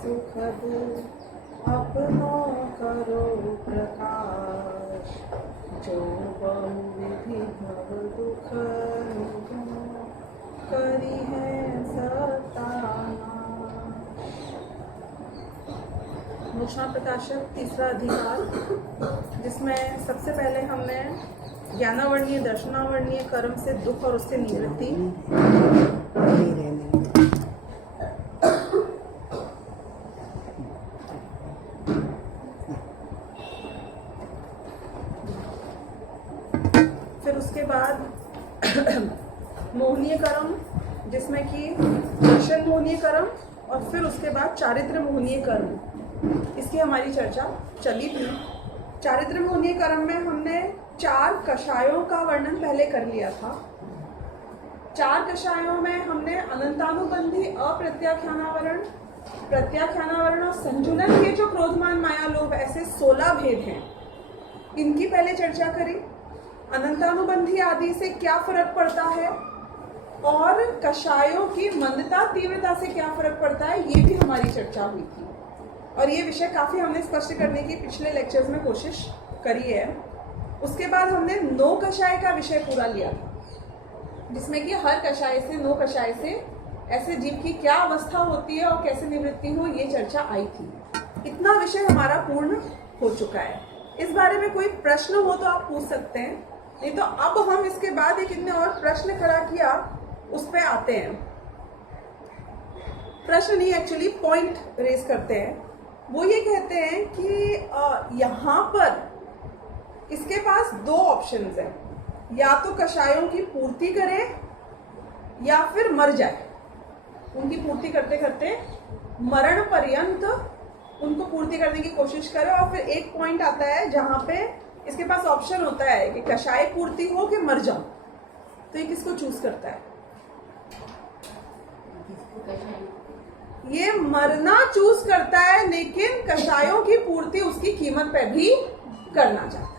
सुखद अपनो करो प्रकाश, जो बहुविधि भव दुख करी है सतानाश। घोषणा प्रकाशक तीसरा अधिकार, जिसमें सबसे पहले हमने ज्ञानावर्णीय दर्शनावर्णीय कर्म से दुख और उससे निवृत्ति, फिर उसके बाद मोहनीय कर्म, जिसमें कि दर्शन मोहनीय कर्म, और फिर उसके बाद चारित्र मोहनीय कर्म, इसकी हमारी चर्चा चली थी। चारित्र मोहनीय कर्म में हमने 4 कषायों का वर्णन पहले कर लिया था। 4 कषायों में हमने अनंतानुबंधी, अप्रत्याख्यानावरण, प्रत्याख्यानावरण और संजुलन के जो क्रोधमान माया लोभ, ऐसे 16 भेद हैं, इनकी पहले चर्चा करी। अनंतानुबंधी आदि से क्या फर्क पड़ता है और कषायों की मंदता तीव्रता से क्या फर्क पड़ता है, ये भी हमारी चर्चा हुई थी। और ये विषय काफी हमने स्पष्ट करने की पिछले लेक्चर्स में कोशिश करी है। उसके बाद हमने 9 कषाय का विषय पूरा लिया था, जिसमें कि हर कषाय से, 9 कषाय से ऐसे जीव की क्या अवस्था होती है और कैसे निवृत्ति हो, ये चर्चा आई थी। इतना विषय हमारा पूर्ण हो चुका है। इस बारे में कोई प्रश्न हो तो आप पूछ सकते हैं, नहीं तो अब हम इसके बाद एक इतने और प्रश्न खड़ा किया, उस पर आते हैं। प्रश्न नहीं, एक्चुअली पॉइंट रेज करते हैं। वो ये कहते हैं कि यहाँ पर इसके पास 2 ऑप्शंस हैं, या तो कषायों की पूर्ति करे या फिर मर जाए। उनकी पूर्ति करते करते मरण पर्यंत उनको पूर्ति करने की कोशिश करे। और फिर एक पॉइंट आता है जहां पे इसके पास ऑप्शन होता है कि कषाय पूर्ति हो कि मर जाओ, तो ये किसको चूज करता है? ये मरना चूज करता है, लेकिन कषायों की पूर्ति उसकी कीमत पे भी करना चाहता है।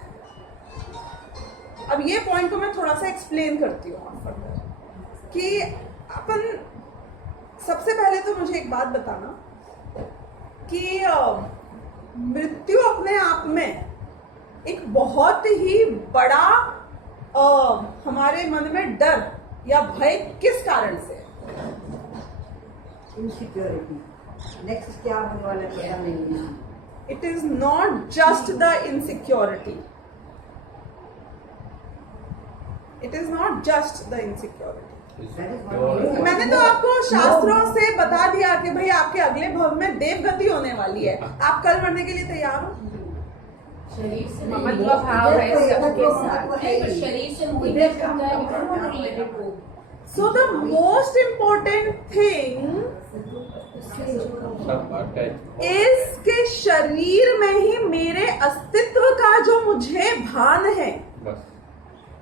अब ये पॉइंट को मैं थोड़ा सा एक्सप्लेन करती हूँ कि अपन सबसे पहले तो मुझे एक बात बताना कि मृत्यु अपने आप में एक बहुत ही बड़ा हमारे मन में डर या भय किस कारण से? इनसिक्योरिटी। नेक्स्ट क्या होने वाला है पता नहीं है। It is not just the insecurity, it is not just the insecurity. मैंने तो आपको शास्त्रों से बता दिया कि भाई आपके अगले भव में देवगति होने वाली है, आप कल मरने के लिए तैयार हो? शरीर से ममत्व भाव है सबके साथ, शरीर से मोहित होता है रिलेटेड हो। So the most important thing is कि शरीर में ही मेरे अस्तित्व का जो मुझे भान है,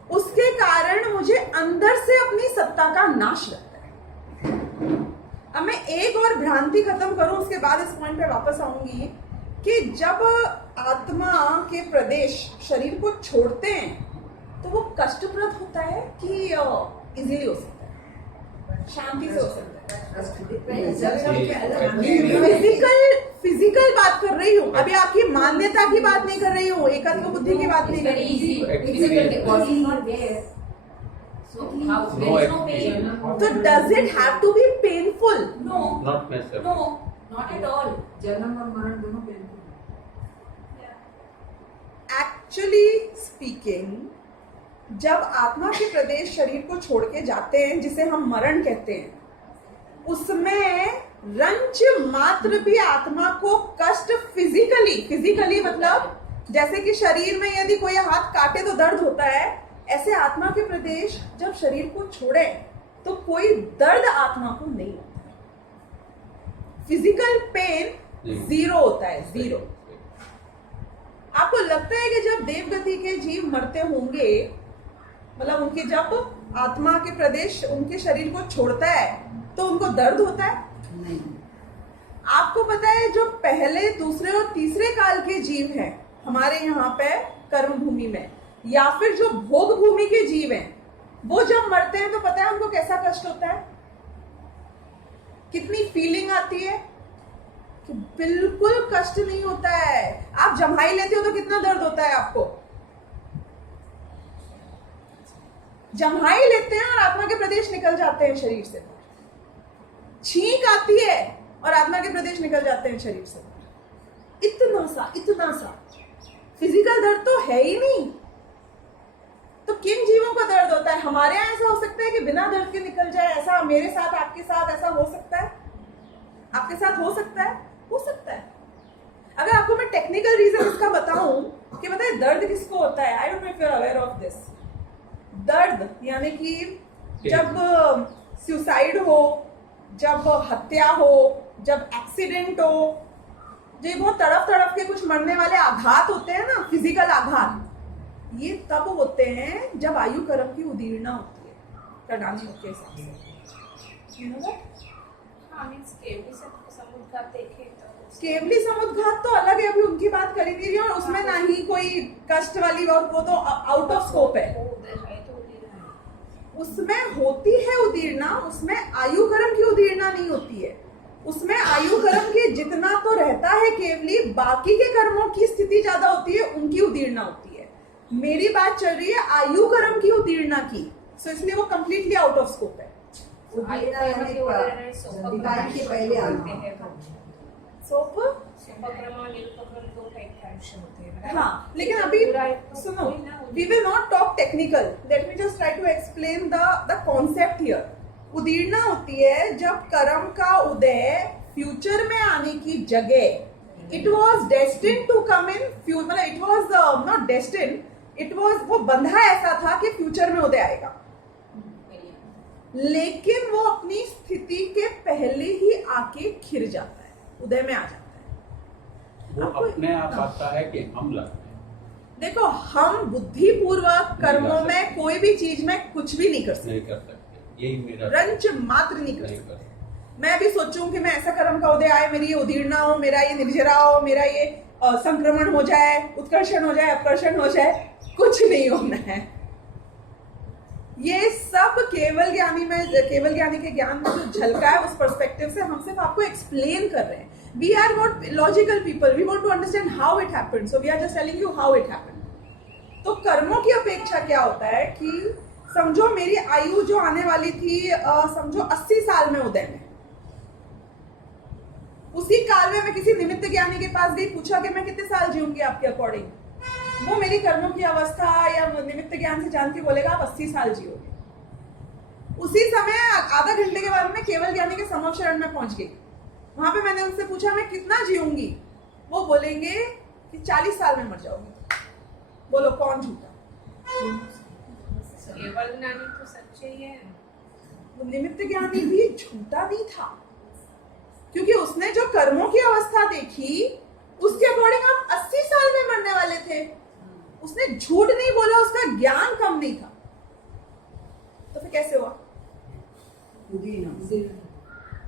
उसके कारण मुझे अंदर से अपनी सत्ता का नाश लगता है। अब मैं एक और भ्रांति खत्म करूं, उसके बाद इस पॉइंट पे वापस आऊंगी कि जब आत्मा के प्रदेश शरीर को छोड़ते हैं तो वो कष्टप्रद होता है कि इजीली हो सकता है, शांति से हो सकता है। फिजिकल बात कर रही हूँ, अभी आपकी मान्यता की बात नहीं कर रही हूँ, एकत्व बुद्धि की बात नहीं कर रही हूँ। So does it have to be painful? No, Not necessarily. no, not at all. जन्म और मरण दोनों पेनफुल। Actually speaking, जब आत्मा के प्रदेश शरीर को छोड़ के जाते हैं, जिसे हम मरण कहते हैं, उसमें रंच मात्र भी आत्मा को कष्ट फिजिकली मतलब जैसे कि शरीर में यदि कोई हाथ काटे तो दर्द होता है, ऐसे आत्मा के प्रदेश जब शरीर को छोड़े तो कोई दर्द आत्मा को नहीं होता। फिजिकल पेन 0 होता है, 0। आपको लगता है कि जब देवगति के जीव मरते होंगे, मतलब उनके जब आत्मा के प्रदेश उनके शरीर को छोड़ता है तो उनको दर्द होता है? नहीं। आपको पता है जो पहले, दूसरे और तीसरे काल के जीव हैं हमारे यहाँ पे कर्म भूमि में, या फिर जो भोग भूमि के जीव हैं, वो जब मरते हैं तो पता है उनको कैसा कष्ट होता है, कितनी फीलिंग आती है, कि बिल्कुल कष्ट नहीं होता है। आप जम्हाई लेते हो तो कितना दर्द होता है आपको? जम्हाई लेते हैं और आत्मा के प्रदेश निकल जाते हैं शरीर से। छींक आती है और आत्मा के प्रदेश निकल जाते हैं शरीर से। इतना सा फिजिकल दर्द तो है ही नहीं। तो किन जीवों को दर्द होता है? हमारे यहाँ ऐसा हो सकता है कि बिना दर्द के निकल जाए? ऐसा मेरे साथ, आपके साथ ऐसा हो सकता है? आपके साथ हो सकता है? हो सकता है। अगर आपको मैं टेक्निकल रीजन इसका बताऊं कि बताए दर्द किसको होता है, I don't know if you are aware of this. दर्द यानी कि जब सुसाइड हो, जब हत्या हो, जब एक्सीडेंट हो, जो बहुत तड़प तड़प के कुछ मरने वाले आघात होते हैं ना, फिजिकल आघात, ये तब होते हैं जब आयु कर्म की उदीर्णा होती है प्रणालियों के हिसाब से। केवली समुद्घात तो अलग है, अभी उनकी बात करी नहीं रही, और उसमें ना ही कोई कष्ट वाली, और वो तो आउट ऑफ स्कोप है। उसमें होती है उदीर्णा, उसमें आयु कर्म की उदीर्णा नहीं होती है। उसमें आयु कर्म की जितना तो रहता है केवली, बाकी के कर्मों की स्थिति ज्यादा होती है, उनकी उदीर्णा होती है। मेरी बात चल रही है आयु कर्म की उदीर्णा की, सो इसलिए वो कंप्लीटली आउट ऑफ स्कोप है। हाँ, लेकिन अभी सुनो, we will not talk technical, let me just try to explain the concept here. उदीर्णा होती है जब कर्म का उदय फ्यूचर में आने की जगह, it was destined to come in future, मतलब it was not destined, it was, वो बंधा ऐसा था कि फ्यूचर में उदय आएगा, लेकिन वो अपनी स्थिति के पहले ही आके खिर जाता है, उदय में आ जाता है। वो अपने आप आता है कि हम लगते हैं? देखो, हम बुद्धि पूर्वक कर्मों में कोई भी चीज में कुछ भी नहीं कर सकते, यही मेरा रंच मात्र नहीं कर सकते। मैं भी सोचूं कि मैं ऐसा कर्म का उदय आए, मेरी ये उदीर्णा हो, मेरा ये निर्जरा हो, मेरा ये संक्रमण हो जाए, उत्कर्षण हो जाए, अपकर्षण हो जाए, कुछ नहीं होना है। ये सब केवल ज्ञानी में, केवल ज्ञानी के ज्ञान में जो झलका है, उस पर्सपेक्टिव से हम सिर्फ आपको एक्सप्लेन कर रहे हैं। We are not logical people, we want to understand how it happened, so we are just telling you how it happened. तो कर्मों की अपेक्षा क्या होता है कि समझो मेरी आयु जो आने वाली थी, समझो 80 साल में उदय में, उसी काल में मैं किसी निमित्त ज्ञानी के पास गई, पूछा कि मैं कितने साल जीऊंगी आपके अकॉर्डिंग, वो मेरी कर्मों की अवस्था या निमित्त ज्ञान से जान के बोलेगा आप 80 साल जियोगे। उसी समय आधा घंटे के बाद में केवल ज्ञानी के समोक्षरण में पहुंच गई। वहां पे मैंने उनसे पूछा मैं कितना जीऊंगी, वो बोलेंगे कि 40 साल में मर जाओगी। बोलो कौन झूठा? केवल ज्ञानी तो सच्चे ही है। वो निमित्त ज्ञानी भी झूठा नहीं था, क्योंकि उसने जो कर्मों की अवस्था देखी उसके अकॉर्डिंग आप 80 साल में मरने वाले थे। उसने झूठ नहीं बोला, उसका ज्ञान कम नहीं था, तो फिर कैसे हुआ?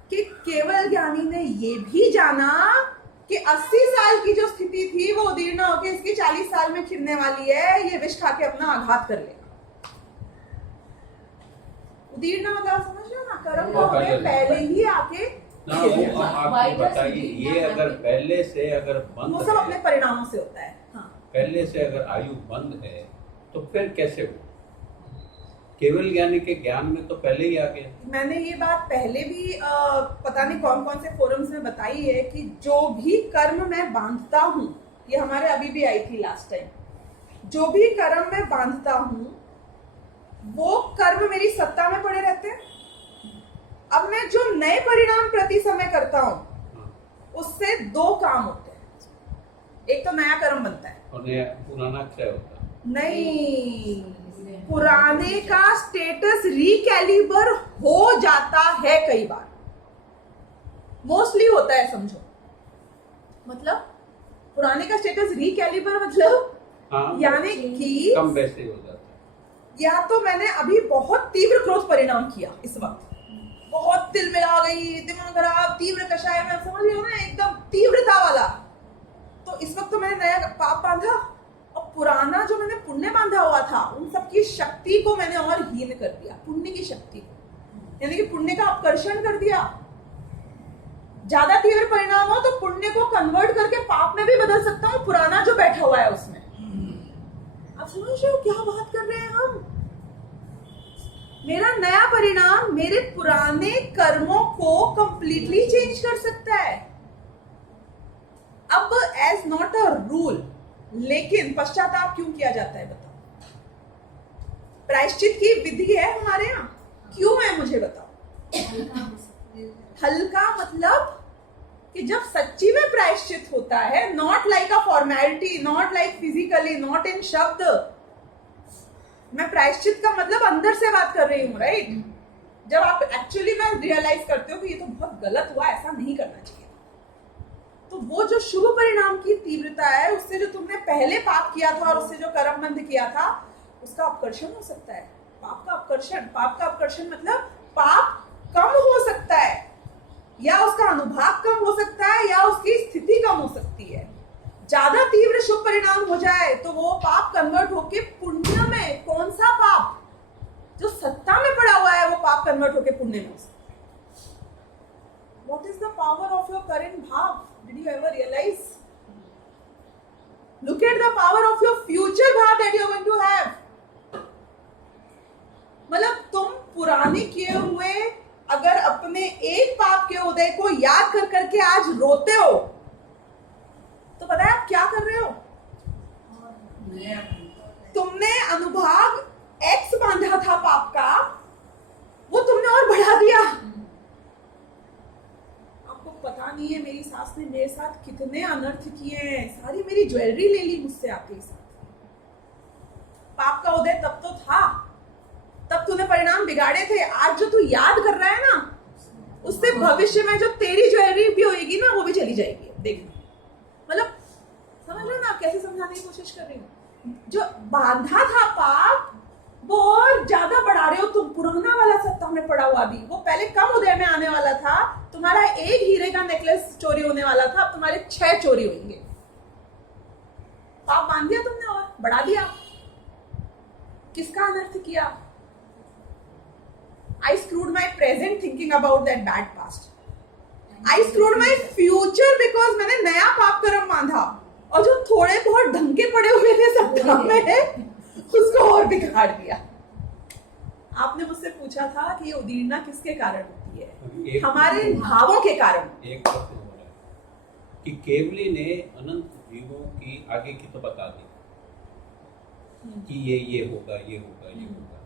कि केवल ज्ञानी ने ये भी जाना कि 80 साल की जो स्थिति थी वो उदीर्ण होकर इसकी 40 साल में खिरने वाली है, ये विष खा के अपना आघात कर लेगा। उदीर्ण मतलब समझ लो ना, कर्म को पहले ही आके ना, वो आप बताइए, ये अगर पहले से अगर बंद, वो सब अपने परिणामों से होता है। हाँ, पहले से अगर आयु बंद है तो फिर कैसे हो? केवल ज्ञानी के ज्ञान में तो पहले ही आ गया। मैंने ये बात पहले भी पता नहीं कौन कौन से फोरम्स में बताई है कि जो भी कर्म मैं बांधता हूँ, ये हमारे अभी भी आई थी लास्ट टाइम, जो भी कर्म मैं बांधता हूँ वो कर्म मेरी सत्ता में पड़े रहते हैं। अब मैं जो नए परिणाम प्रति समय करता हूँ उससे दो काम होते हैं, एक तो नया कर्म बनता है और नया पुराना क्षय होता है। नहीं, पुराने का स्टेटस रिकैलिबर हो जाता है, कई बार मोस्टली होता है। समझो, मतलब पुराने का स्टेटस रिकैलिबर मतलब यानी कि कम वैसे हो जाता है। या तो मैंने अभी बहुत तीव्र क्रोध परिणाम किया, इस वक्त बहुत तिल मिला गई, दिमाग खराब, तीव्र कषाय में, समझ रही हो ना, एकदम तीव्रता वाला, तो इस वक्त तो मैंने नया पाप बांधा, और पुराना जो मैंने पुण्य बांधा हुआ था उन सब की शक्ति को मैंने और हीन कर दिया, पुण्य की शक्ति को, यानी कि पुण्य का अपकर्षण कर दिया। ज्यादा तीव्र परिणाम हो तो पुण्य को कन्वर्ट करके पाप में भी बदल सकता हूँ, पुराना जो बैठा हुआ है उसमें। आप समझ रहे हो क्या बात कर रहे हैं हम? मेरा नया परिणाम मेरे पुराने कर्मों को कंप्लीटली चेंज कर सकता है। अब एज नॉट अ रूल, लेकिन पश्चाताप क्यों किया जाता है बताओ? प्रायश्चित की विधि है हमारे यहाँ, क्यों है मुझे बताओ? हल्का मतलब कि जब सच्ची में प्रायश्चित होता है, not like a formality, not like physically, not in शब्द। मैं प्रायश्चित का मतलब अंदर से बात कर रही हूँ, राइट? जब आप एक्चुअली में रियलाइज करते हो कि ये तो बहुत गलत हुआ, ऐसा नहीं करना चाहिए, तो वो जो शुभ परिणाम की तीव्रता है, उससे जो तुमने पहले पाप किया था और उससे जो कर्म बंध किया था, उसका अपकर्षण हो सकता है। पाप का अपकर्षण मतलब पाप कम हो सकता है, या उसका अनुभाग कम हो सकता है, या उसकी स्थिति कम हो सकती है। ज्यादा तीव्र शुभ परिणाम हो जाए तो वो पाप कन्वर्ट होके पुण्य में, कौन सा पाप? जो सत्ता में पड़ा हुआ है वो पाप कन्वर्ट होके पुण्य में हो सकता है। What is the power of your current bhav? Did you ever realize? Look at the power of your future bhav that you are going to have. मतलब तुम पुराने किए हुए अगर अपने एक पाप के उदय को याद कर करके आज रोते हो, तो पता है आप क्या कर रहे हो? तुमने अनुभाग X बांधा था पाप का, वो तुमने और बढ़ा दिया। आपको पता नहीं है मेरी सास ने मेरे साथ कितने अनर्थ किए हैं, सारी मेरी ज्वेलरी ले ली मुझसे आपके साथ। पाप का उदय तब तो था, तब तूने परिणाम बिगाड़े थे। आज जो तू याद कर रहा है ना, उससे भविष्य में जो तेरी ज्वेलरी भी होगी ना, वो भी चली जाएगी। देखना, मतलब समझ लो ना कैसे समझाने की कोशिश कर रही हूँ। जो बांधा था पाप, वो और ज्यादा बढ़ा रहे हो तुम। पुराना वाला सत्ता में पड़ा हुआ भी, वो पहले कम उदय में आने वाला था। तुम्हारा एक हीरे का नेकलेस चोरी होने वाला था, अब तुम्हारे 6 चोरी होंगे। पाप बांध दिया तुमने और बढ़ा दिया। किसका अनर्थ किया? I screwed my present thinking about that bad past. I screwed my future because मैंने नया पाप कर्म बांधा, और जो थोड़े बहुत ढंग के पड़े हुए थे सत्ता में, उसको और बिगाड़ दिया। आपने मुझसे पूछा था कि ये उदीर्णा किसके कारण होती है? हमारे भावों के कारण। एक प्रश्न हो रहा है कि केवली ने अनंत जीवों की आगे की तो बता दी कि ये होगा, ये होगा, ये होगा।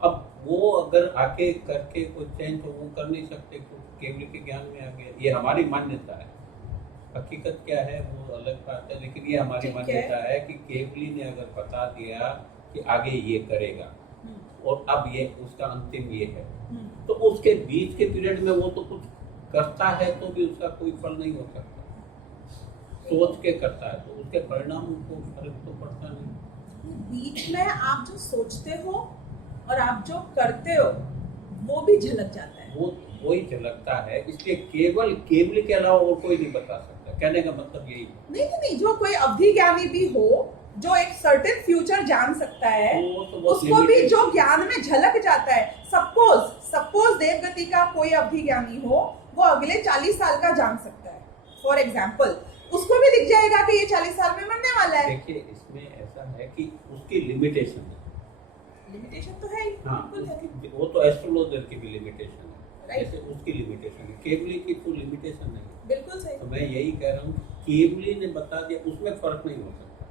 अब वो अगर आके करके कुछ चेंज तो वो कर नहीं सकते, क्योंकि केवल के ज्ञान में आ गया। ये हमारी मान्यता है, हकीकत क्या है वो अलग बात है, लेकिन ये हमारी मान्यता है कि केवली ने अगर बता दिया कि आगे ये करेगा और अब ये उसका अंतिम ये है, तो उसके बीच के पीरियड में वो तो कुछ करता है तो भी उसका कोई फल नहीं हो सकता। सोच के करता है तो उसके परिणाम को फर्क तो पड़ता नहीं। बीच में आप जो सोचते हो और आप जो करते हो वो भी झलक जाता है। वो ही झलकता है, इसलिए केवल के अलावा और कोई नहीं बता सकता। कहने का मतलब यही नहीं, जो कोई अवधि ज्ञानी भी हो, जो एक सर्टेन फ्यूचर जान सकता है, तो उसको भी जो ज्ञान में झलक जाता है। सपोज देवगति का कोई अवधि ज्ञानी हो, वो अगले 40 साल का जान सकता है। फॉर एग्जाम्पल, उसको भी दिख जाएगा कि ये 40 साल में मरने वाला है। देखिए, इसमें ऐसा है कि उसकी लिमिटेशन तो है ही। हाँ, वो तो एस्ट्रोलॉजर की भी लिमिटेशन है, जैसे उसकी लिमिटेशन है, केवली की तो लिमिटेशन नहीं। बिल्कुल सही। तो मैं यही कह रहा हूँ, केवली ने बता दिया, उसमें फर्क नहीं हो सकता।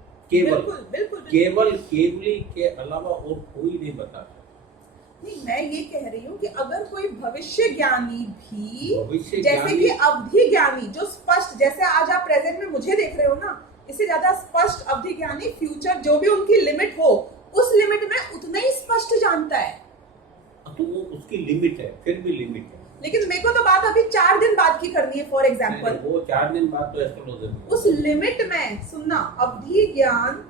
केवल केवली के अलावा और कोई नहीं बता सकता। नहीं, मैं ये कह रही हूँ कि अगर कोई भविष्य ज्ञानी भी, जैसे कि अवधि ज्ञानी जो स्पष्ट, जैसे आज आप प्रेजेंट में मुझे देख रहे हो ना, इससे ज्यादा स्पष्ट अवधि ज्ञानी फ्यूचर जो भी उनकी लिमिट हो, उस लिमिट में उतना ही स्पष्ट जानता है। तो वो उसकी लिमिट है, फिर भी लिमिट है। लेकिन मेरे को तो बात अभी 4 दिन बाद की करनी है। फॉर एग्जाम्पल, वो 4 दिन बाद तो एस्ट्रोलॉजर उस लिमिट में सुनना, अवधि ज्ञान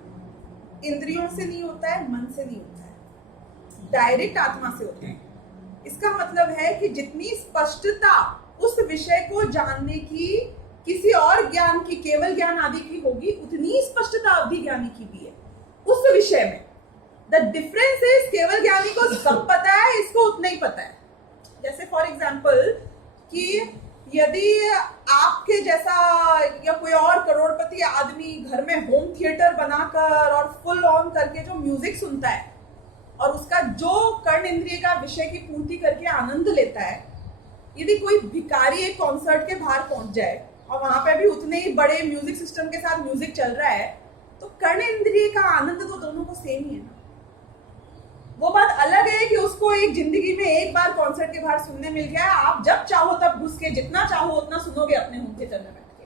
इंद्रियों से नहीं होता है, मन से नहीं होता है, डायरेक्ट आत्मा से होता है। इसका मतलब है कि जितनी स्पष्टता उस विषय को जानने की किसी और ज्ञान की, केवल ज्ञान आदि की होगी, उतनी स्पष्टता अवधि ज्ञानी की भी है उस विषय में। द डिफरेंस इज, केवल ज्ञानी को सब पता है, इसको उतना ही पता है। जैसे फॉर एग्जाम्पल कि यदि आपके जैसा या कोई और करोड़पति आदमी घर में होम थिएटर बनाकर और फुल ऑन करके जो म्यूजिक सुनता है और उसका जो कर्ण इंद्रिय का विषय की पूर्ति करके आनंद लेता है, यदि कोई भिखारी एक कॉन्सर्ट के बाहर पहुंच जाए और वहां पे भी उतने ही बड़े म्यूजिक सिस्टम के साथ म्यूजिक चल रहा है, तो कर्ण इंद्रिय का आनंद तो दोनों को सेम ही है ना। वो बात अलग है कि उसको एक जिंदगी में एक बार कॉन्सर्ट के बाहर सुनने मिल गया है, आप जब चाहो तब घुस के जितना चाहो उतना सुनोगे अपने होम थिएटर में बैठ के।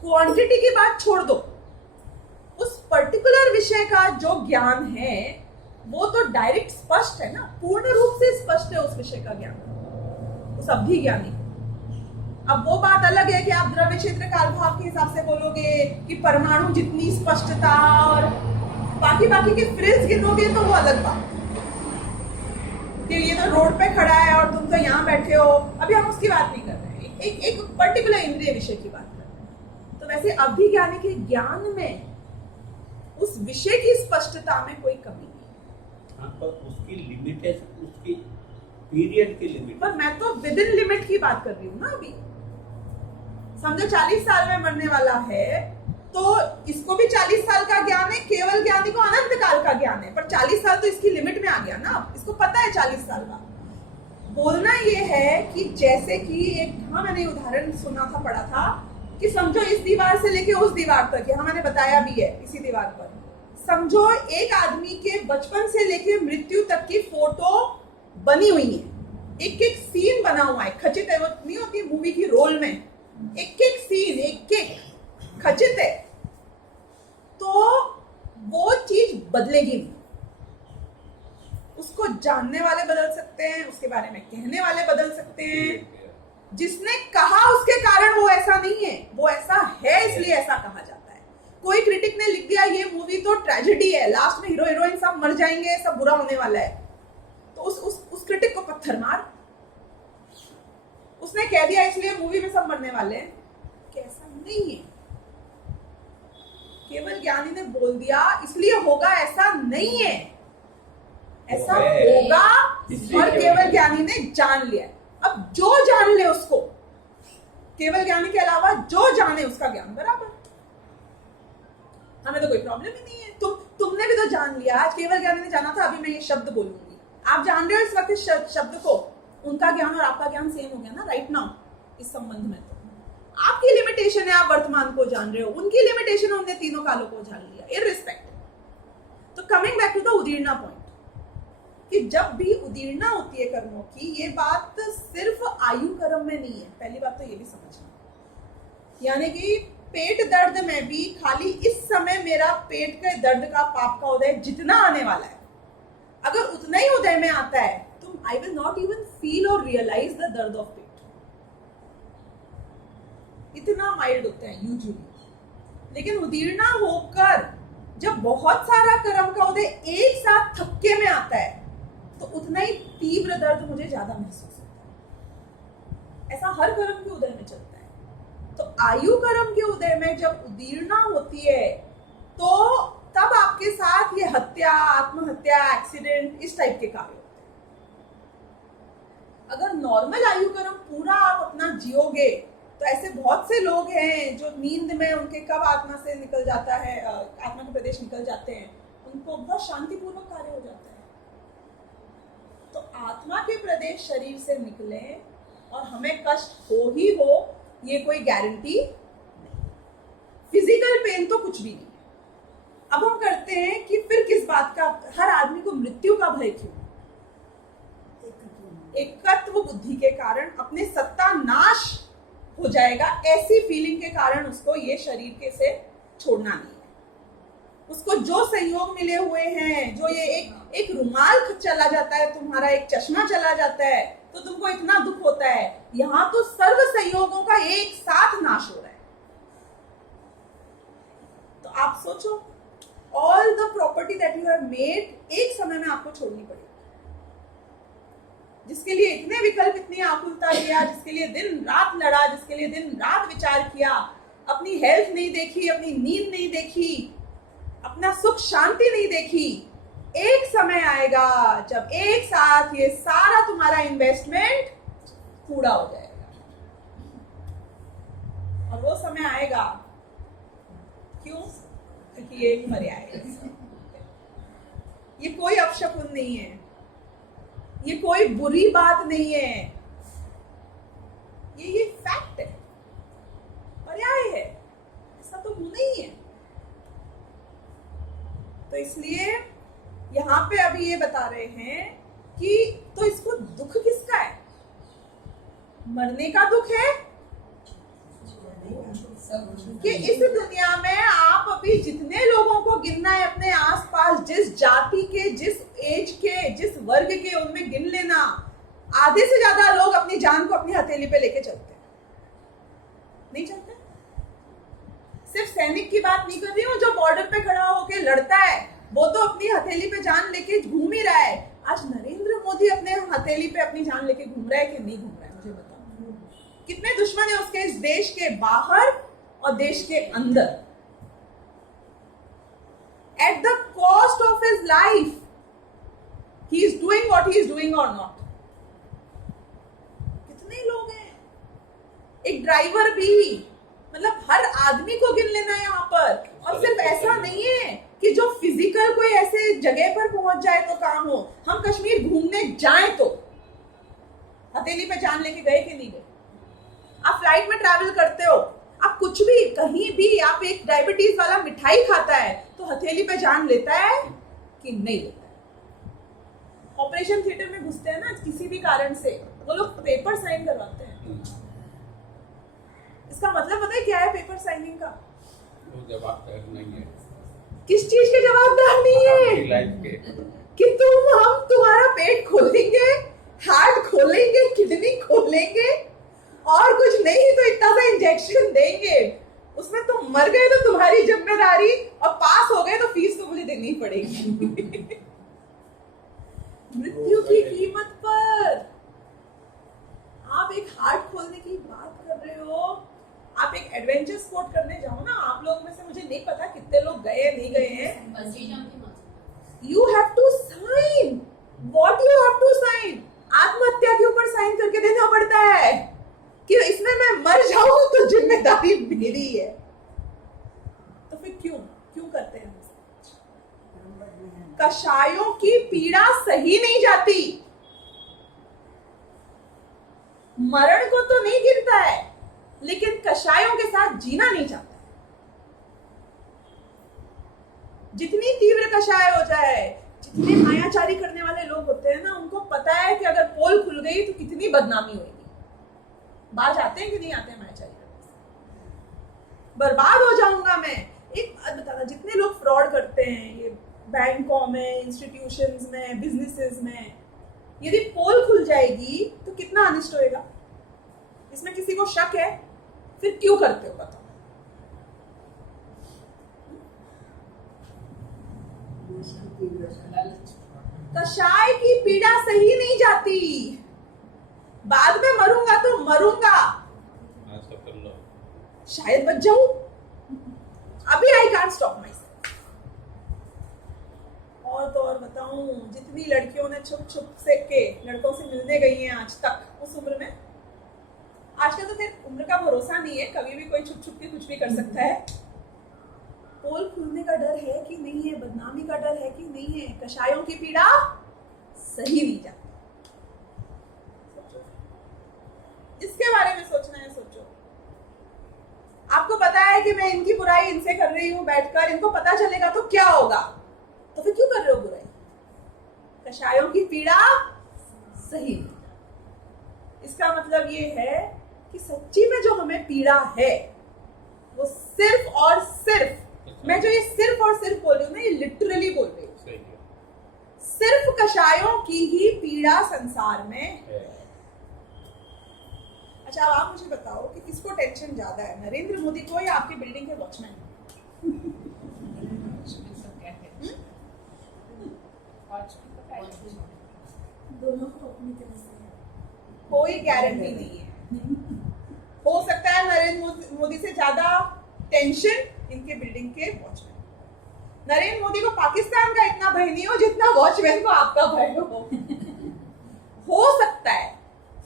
क्वांटिटी की बात छोड़ दो, उस पर्टिकुलर विषय का जो ज्ञान है वो तो डायरेक्ट स्पष्ट है ना, पूर्ण रूप से स्पष्ट है उस विषय का ज्ञान, उस अवधि ज्ञानी। अब वो बात अलग है कि आप द्रव्य क्षेत्र काल भाव के हिसाब से बोलोगे कि परमाणु जितनी स्पष्टता और बाकी के फ्रिल्स गिनोगे तो वो अलग बात कि ये तो रोड पे खड़ा है और तुम तो यहाँ बैठे हो। अभी हम उसकी बात नहीं कर रहे हैं, एक पर्टिकुलर इंद्रिय विषय की बात कर रहे हैं। तो वैसे अवधि ज्ञानी के ज्ञान में उस विषय की स्पष्टता में कोई कमी नहीं। हाँ, पर उसकी लिमिटेशन, उसकी पीरियड की लिमिट। पर मैं तो विद इन लिमिट की बात कर रही हूँ ना। अभी समझो 40 साल में मरने वाला है तो इसको भी 40 साल का ज्ञान है, केवल ज्ञानी को अनंत काल का ज्ञान है, पर 40 साल तो इसकी लिमिट में आ गया ना, इसको पता है 40 साल का। बोलना ये है कि जैसे कि एक, हाँ मैंने उदाहरण सुना था, पढ़ा था कि समझो इस दीवार से लेके उस दीवार तक, हाँ मैंने बताया भी है इसी दीवार पर, समझो एक आदमी के बचपन से लेके मृत्यु तक की फोटो बनी हुई है, एक एक सीन बना हुआ है, खचित है। वो नहीं होती मूवी की रोल में एक एक सीन एक एक खचित है, तो वो चीज बदलेगी नहीं। उसको जानने वाले बदल सकते हैं, उसके बारे में कहने वाले बदल सकते हैं, जिसने कहा उसके कारण वो ऐसा नहीं है, वो ऐसा है इसलिए ऐसा कहा जाता है। कोई क्रिटिक ने लिख दिया ये मूवी तो ट्रेजेडी है, लास्ट में हीरो हीरोइन सब मर जाएंगे, सब बुरा होने वाला है, तो उस क्रिटिक को पत्थर मार। उसने कह दिया इसलिए मूवी में सब मरने वाले हैं, कैसा नहीं है। केवल ज्ञानी ने बोल दिया इसलिए होगा, ऐसा नहीं है, ऐसा होगा और केवल ज्ञानी ने जान लिया। अब जो जान ले उसको, केवल ज्ञानी के अलावा जो जाने उसका ज्ञान बराबर, हमें तो कोई प्रॉब्लम ही नहीं है। तुमने भी तो जान लिया, आज केवल ज्ञानी ने जाना था, अभी मैं ये शब्द बोलूंगी, आप जान रहे हो इस वक्त इस शब्द को, उनका ज्ञान और आपका ज्ञान सेम हो गया ना राइट नाउ इस संबंध में। तो आपकी लिमिटेशन है, आप वर्तमान को जान रहे हो, उनकी लिमिटेशन हमने तीनों कालों को जान लिया इररिस्पेक्टिव। तो कमिंग बैक टू द उदीर्णा पॉइंट, कि जब भी उदीर्णा होती है कर्मों की, ये बात सिर्फ आयु कर्म में नहीं है, पहली बात तो ये भी समझना। यानी कि पेट दर्द में भी खाली इस समय मेरा पेट के दर्द का पाप का उदय जितना आने वाला है, अगर उतना ही उदय में आता है तो I will not even feel और रियलाइज द दर्द ऑफ पेट। इतना माइल्ड होता है यूजुअली। लेकिन उदीर्णा होकर जब बहुत सारा कर्म का उदय एक साथ थक्के में आता है तो उतना ही तीव्र दर्द मुझे ज्यादा महसूस होता है। ऐसा हर कर्म के उदय में चलता है। तो आयु कर्म के उदय में जब उदीर्णा होती है तो तब आपके साथ ये हत्या, आत्महत्या, एक्सीडेंट, इस टाइप के कार्य होते हैं। अगर नॉर्मल आयु कर्म पूरा आप अपना जियोगे तो ऐसे बहुत से लोग हैं जो नींद में उनके कब आत्मा से निकल जाता है, आत्मा के प्रदेश निकल जाते हैं, उनको बहुत शांतिपूर्वक कार्य हो जाता है। तो आत्मा के प्रदेश शरीर से निकले और हमें कष्ट हो ही हो, ये कोई गारंटी नहीं। फिजिकल पेन तो कुछ भी नहीं है। अब हम करते हैं कि फिर किस बात का, हर आदमी को मृत्यु का भय क्यों? एकत्व बुद्धि के कारण, अपने सत्ता नाश हो जाएगा ऐसी फीलिंग के कारण उसको ये शरीर के से छोड़ना नहीं है। उसको जो संयोग मिले हुए हैं, जो ये एक रुमाल चला जाता है तुम्हारा, एक चश्मा चला जाता है तो तुमको इतना दुख होता है, यहां तो सर्व संयोगों का एक साथ नाश हो रहा है। तो आप सोचो, all the property that you have made एक समय में आपको छोड़नी पड़ेगी, जिसके लिए इतने विकल्प, इतनी आकुलता किया, जिसके लिए दिन रात लड़ा, जिसके लिए दिन रात विचार किया, अपनी हेल्थ नहीं देखी, अपनी नींद नहीं देखी, अपना सुख शांति नहीं देखी। एक समय आएगा जब एक साथ ये सारा तुम्हारा इन्वेस्टमेंट पूरा हो जाएगा। और वो समय आएगा, क्यों? क्योंकि ये एक पर्याय है, ये कोई अपशकुन नहीं है, ये कोई बुरी बात नहीं है, ये फैक्ट है, पर्याय है, ऐसा तो होना ही है। तो इसलिए यहाँ पे अभी ये बता रहे हैं कि तो इसको दुख किसका है? मरने का दुख है कि इस दुनिया में आप अभी जितने लोगों को गिनना है अपने आसपास, जिस जाति के, जिस एज के, जिस वर्ग के, उनमें गिन लेना, आधे से ज्यादा लोग अपनी जान को अपनी हथेली पे लेके चलते हैं। नहीं चलते? सिर्फ सैनिक की बात नहीं कर रही हूँ जो बॉर्डर पे खड़ा होके लड़ता है, वो तो अपनी हथेली पे जान लेके घूम ही रहा है। आज नरेंद्र मोदी अपने हथेली पे अपनी जान लेके घूम रहा है कि नहीं घूम रहा है? मुझे बताओ, कितने दुश्मन है उसके इस देश के बाहर और देश के अंदर। At the cost of his life he is doing what he is doing और नॉट। कितने लोग हैं, एक ड्राइवर भी, मतलब हर आदमी को गिन लेना है यहाँ पर। और सिर्फ ऐसा नहीं है कि जो फिजिकल कोई ऐसे जगह पर पहुंच जाए तो काम हो, हम कश्मीर घूमने जाएं तो हथेली पे जान लेके गए कि नहीं गए? आप फ्लाइट में ट्रैवल करते हो, आप कुछ भी कहीं भी, आप एक डायबिटीज वाला मिठाई खाता है तो हथेली पे जान लेता है कि नहीं लेता है? ऑपरेशन थिएटर में घुसते हैं ना किसी भी कारण से, वो लोग पेपर साइन करवाते हैं। इसका मतलब पता है क्या है पेपर साइनिंग का? वो जवाबदार नहीं है। किस चीज के जवाबदार नहीं है? लाइफ के कि हम तुम्हारा पेट खोलेंगे, हार्ट खोलेंगे, किडनी खोलेंगे और कुछ नहीं तो इतना सा इंजेक्शन देंगे, उसमें तुम मर गए तो तुम्हारी जिम्मेदारी, और पास हो गए तो फीस तो मुझे देनी पड़ेगी। मृत्यु की कीमत पर आप एक हार्ट खोलने की बात कर रहे हो। आप एक एडवेंचर स्पोर्ट करने जाओ ना, आप लोग में से मुझे नहीं पता कितने लोग गए नहीं गए हैं। You have to sign, what you have to sign? आत्महत्या के ऊपर साइन करके देना पड़ता है कि इसमें मैं मर जाऊं तो जिम्मेदारी मेरी है। तो फिर क्यों करते हैं? कषायों की पीड़ा सही नहीं जाती, मरण को तो नहीं गिनता है, लेकिन कषायों के साथ जीना नहीं चाहता। जितनी तीव्र कषाय हो जाए, जितने मायाचारी करने वाले लोग होते हैं ना, उनको पता है कि अगर पोल खुल गई तो कितनी बदनामी होगी। बाज आते हैं कि नहीं आते हैं मायाचारी करने से? बर्बाद हो जाऊंगा मैं। एक बात बताना, जितने लोग फ्रॉड करते हैं ये बैंकों में, इंस्टीट्यूशंस में, बिजनेसेस में, यदि पोल खुल जाएगी तो कितना अनिष्ट होएगा? इसमें किसी को शक है? फिर क्यों करते हो बताओ? कषाय की पीड़ा सही नहीं जाती। बाद में मरूंगा तो मरूंगा, शायद बच जाऊं, अभी I can't stop my self. और तो और बताऊं, जितनी लड़कियों ने छुप छुप से के लड़कों से मिलने गई हैं आज तक उस उम्र में, आजकल तो फिर उम्र का भरोसा नहीं है, कभी भी कोई छुप छुप के कुछ भी कर सकता है। पोल खुलने का डर है कि नहीं है? बदनामी का डर है कि नहीं है? कषायों की पीड़ा सही नहीं जाती। इसके बारे में सोचना है, सोचो। आपको पता है कि मैं इनकी बुराई इनसे कर रही हूं बैठकर, इनको पता चलेगा तो क्या होगा? तो फिर क्यों कर रहे हो बुराई? कषायों की पीड़ा सही नहीं। इसका मतलब ये है कि सच्ची में जो हमें पीड़ा है वो सिर्फ और सिर्फ, मैं जो ये सिर्फ और सिर्फ बोल रही हूँ ना, ये लिटरली बोल रही हूँ, सिर्फ कषायों की ही पीड़ा संसार में है। अच्छा, अब आप मुझे बताओ कि किसको टेंशन ज्यादा है, नरेंद्र मोदी को या आपकी बिल्डिंग के वॉचमैन? दोनों को अपनी तरह से कोई गारंटी नहीं है। हो सकता है नरेंद्र मोदी से ज्यादा टेंशन इनके बिल्डिंग के वॉचमैन। नरेंद्र मोदी को पाकिस्तान का इतना भय नहीं हो जितना वॉचमैन को आपका भय हो सकता है,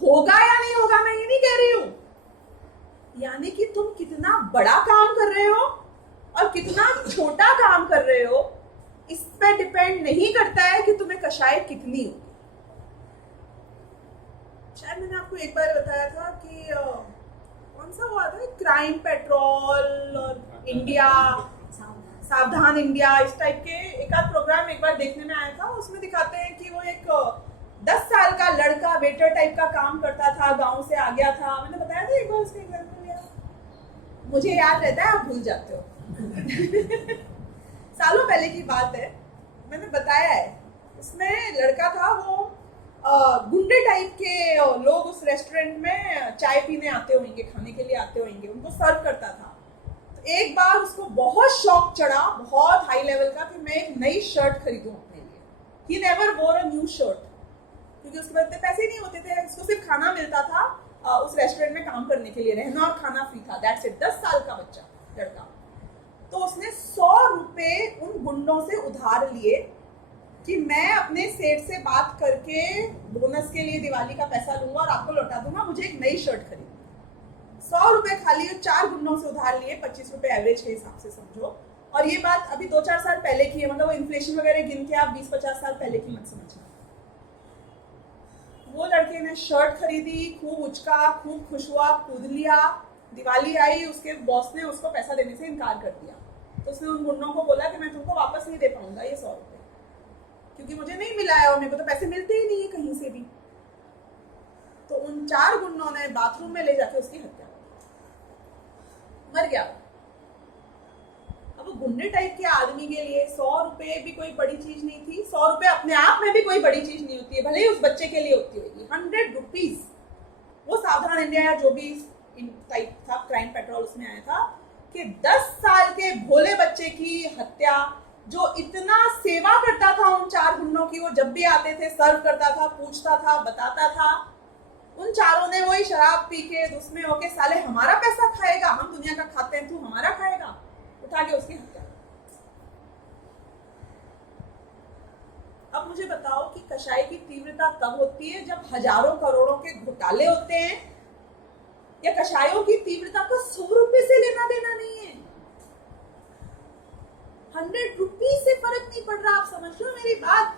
होगा या नहीं होगा मैं ये नहीं कह रही हूं, यानी कि तुम कितना बड़ा काम कर रहे हो और कितना छोटा काम कर रहे हो, इस पे डिपेंड नहीं करता है कि तुम्हें कषाय कितनी होगी। शायद मैंने आपको एक बार बताया था कि कौन सा हुआ था, क्राइम पेट्रोल और इंडिया, सावधान इंडिया, इस टाइप के एक आध प्रोग्राम एक बार देखने में आया था। उसमें दिखाते हैं कि वो एक 10 साल का लड़का वेटर टाइप का काम करता था, गांव से आ गया था। मैंने बताया था एक बार उसका एग्जाम्पल लिया, मुझे याद रहता है, आप भूल जाते हो। सालों पहले की बात है, मैंने बताया है। उसमें लड़का था, वो गुंडे टाइप के लोग उस रेस्टोरेंट में चाय पीने आते होंगे, खाने के लिए आते होंगे, उनको सर्व करता था। तो एक बार उसको बहुत शौक चढ़ा, बहुत हाई लेवल का, कि मैं एक नई शर्ट खरीदूं अपने लिए। ही नेवर वोर अ न्यू शर्ट, क्योंकि उसके पास इतने पैसे नहीं होते थे, उसको सिर्फ खाना मिलता था उस रेस्टोरेंट में काम करने के लिए, रहना और खाना फ्री था, दैट्स इट। 10 साल का बच्चा, लड़का। तो उसने 100 रुपए उन गुंडों से उधार लिए कि मैं अपने सेठ से बात करके बोनस के लिए दिवाली का पैसा लूंगा और आपको लौटा दूंगा, मुझे एक नई शर्ट खरीदनी। 100 रुपए खाली 4 गुंडों से उधार लिए, 25 रुपए एवरेज के हिसाब से समझो। और ये बात अभी 2-4 साल पहले की है, मतलब वो इन्फ्लेशन वगैरह गिन के आप 20-50 साल पहले की मत समझना। वो लड़के ने शर्ट खरीदी, खूब उचका, खूब खुश हुआ, कूद लिया। दिवाली आई, उसके बॉस ने उसको पैसा देने से इनकार कर दिया। तो उसने उन गुंडों को बोला कि मैं तुमको वापस नहीं दे पाऊंगा ये 100 रुपए, क्योंकि मुझे नहीं मिला है और मेरे को तो पैसे मिलते ही नहीं है कहीं से भी। तो उन 4 गुंडों ने बाथरूम में ले जाके उसकी हत्या कर, मर गया। अब वो गुंडे टाइप के आदमी के लिए 100 रुपए भी कोई बड़ी चीज नहीं थी। 100 रुपए अपने आप में भी कोई बड़ी चीज नहीं होती है, भले ही उस बच्चे के लिए होती होगी। 100 रुपीज, वो सावधान इंडिया या जो भी टाइप था, क्राइम पेट्रोल, उसमें आया था कि 10 साल के भोले बच्चे की हत्या, जो इतना सेवा करता था उन 4 गुंडों की, वो जब भी आते थे सर्व करता था, पूछता था, बताता था। उन चारों ने वही शराब पी के उसमें होके, साले हमारा पैसा खाएगा, हम दुनिया का खाते हैं, तू हमारा खाएगा, उठा के उसकी हत्या। अब मुझे बताओ कि कषाय की तीव्रता तब होती है जब हजारों करोड़ों के घोटाले होते हैं, या कषायों की तीव्रता को 100 रुपए से लेना देना नहीं है। 100 रुपीज से फर्क नहीं पड़ रहा, आप समझ लो मेरी बात।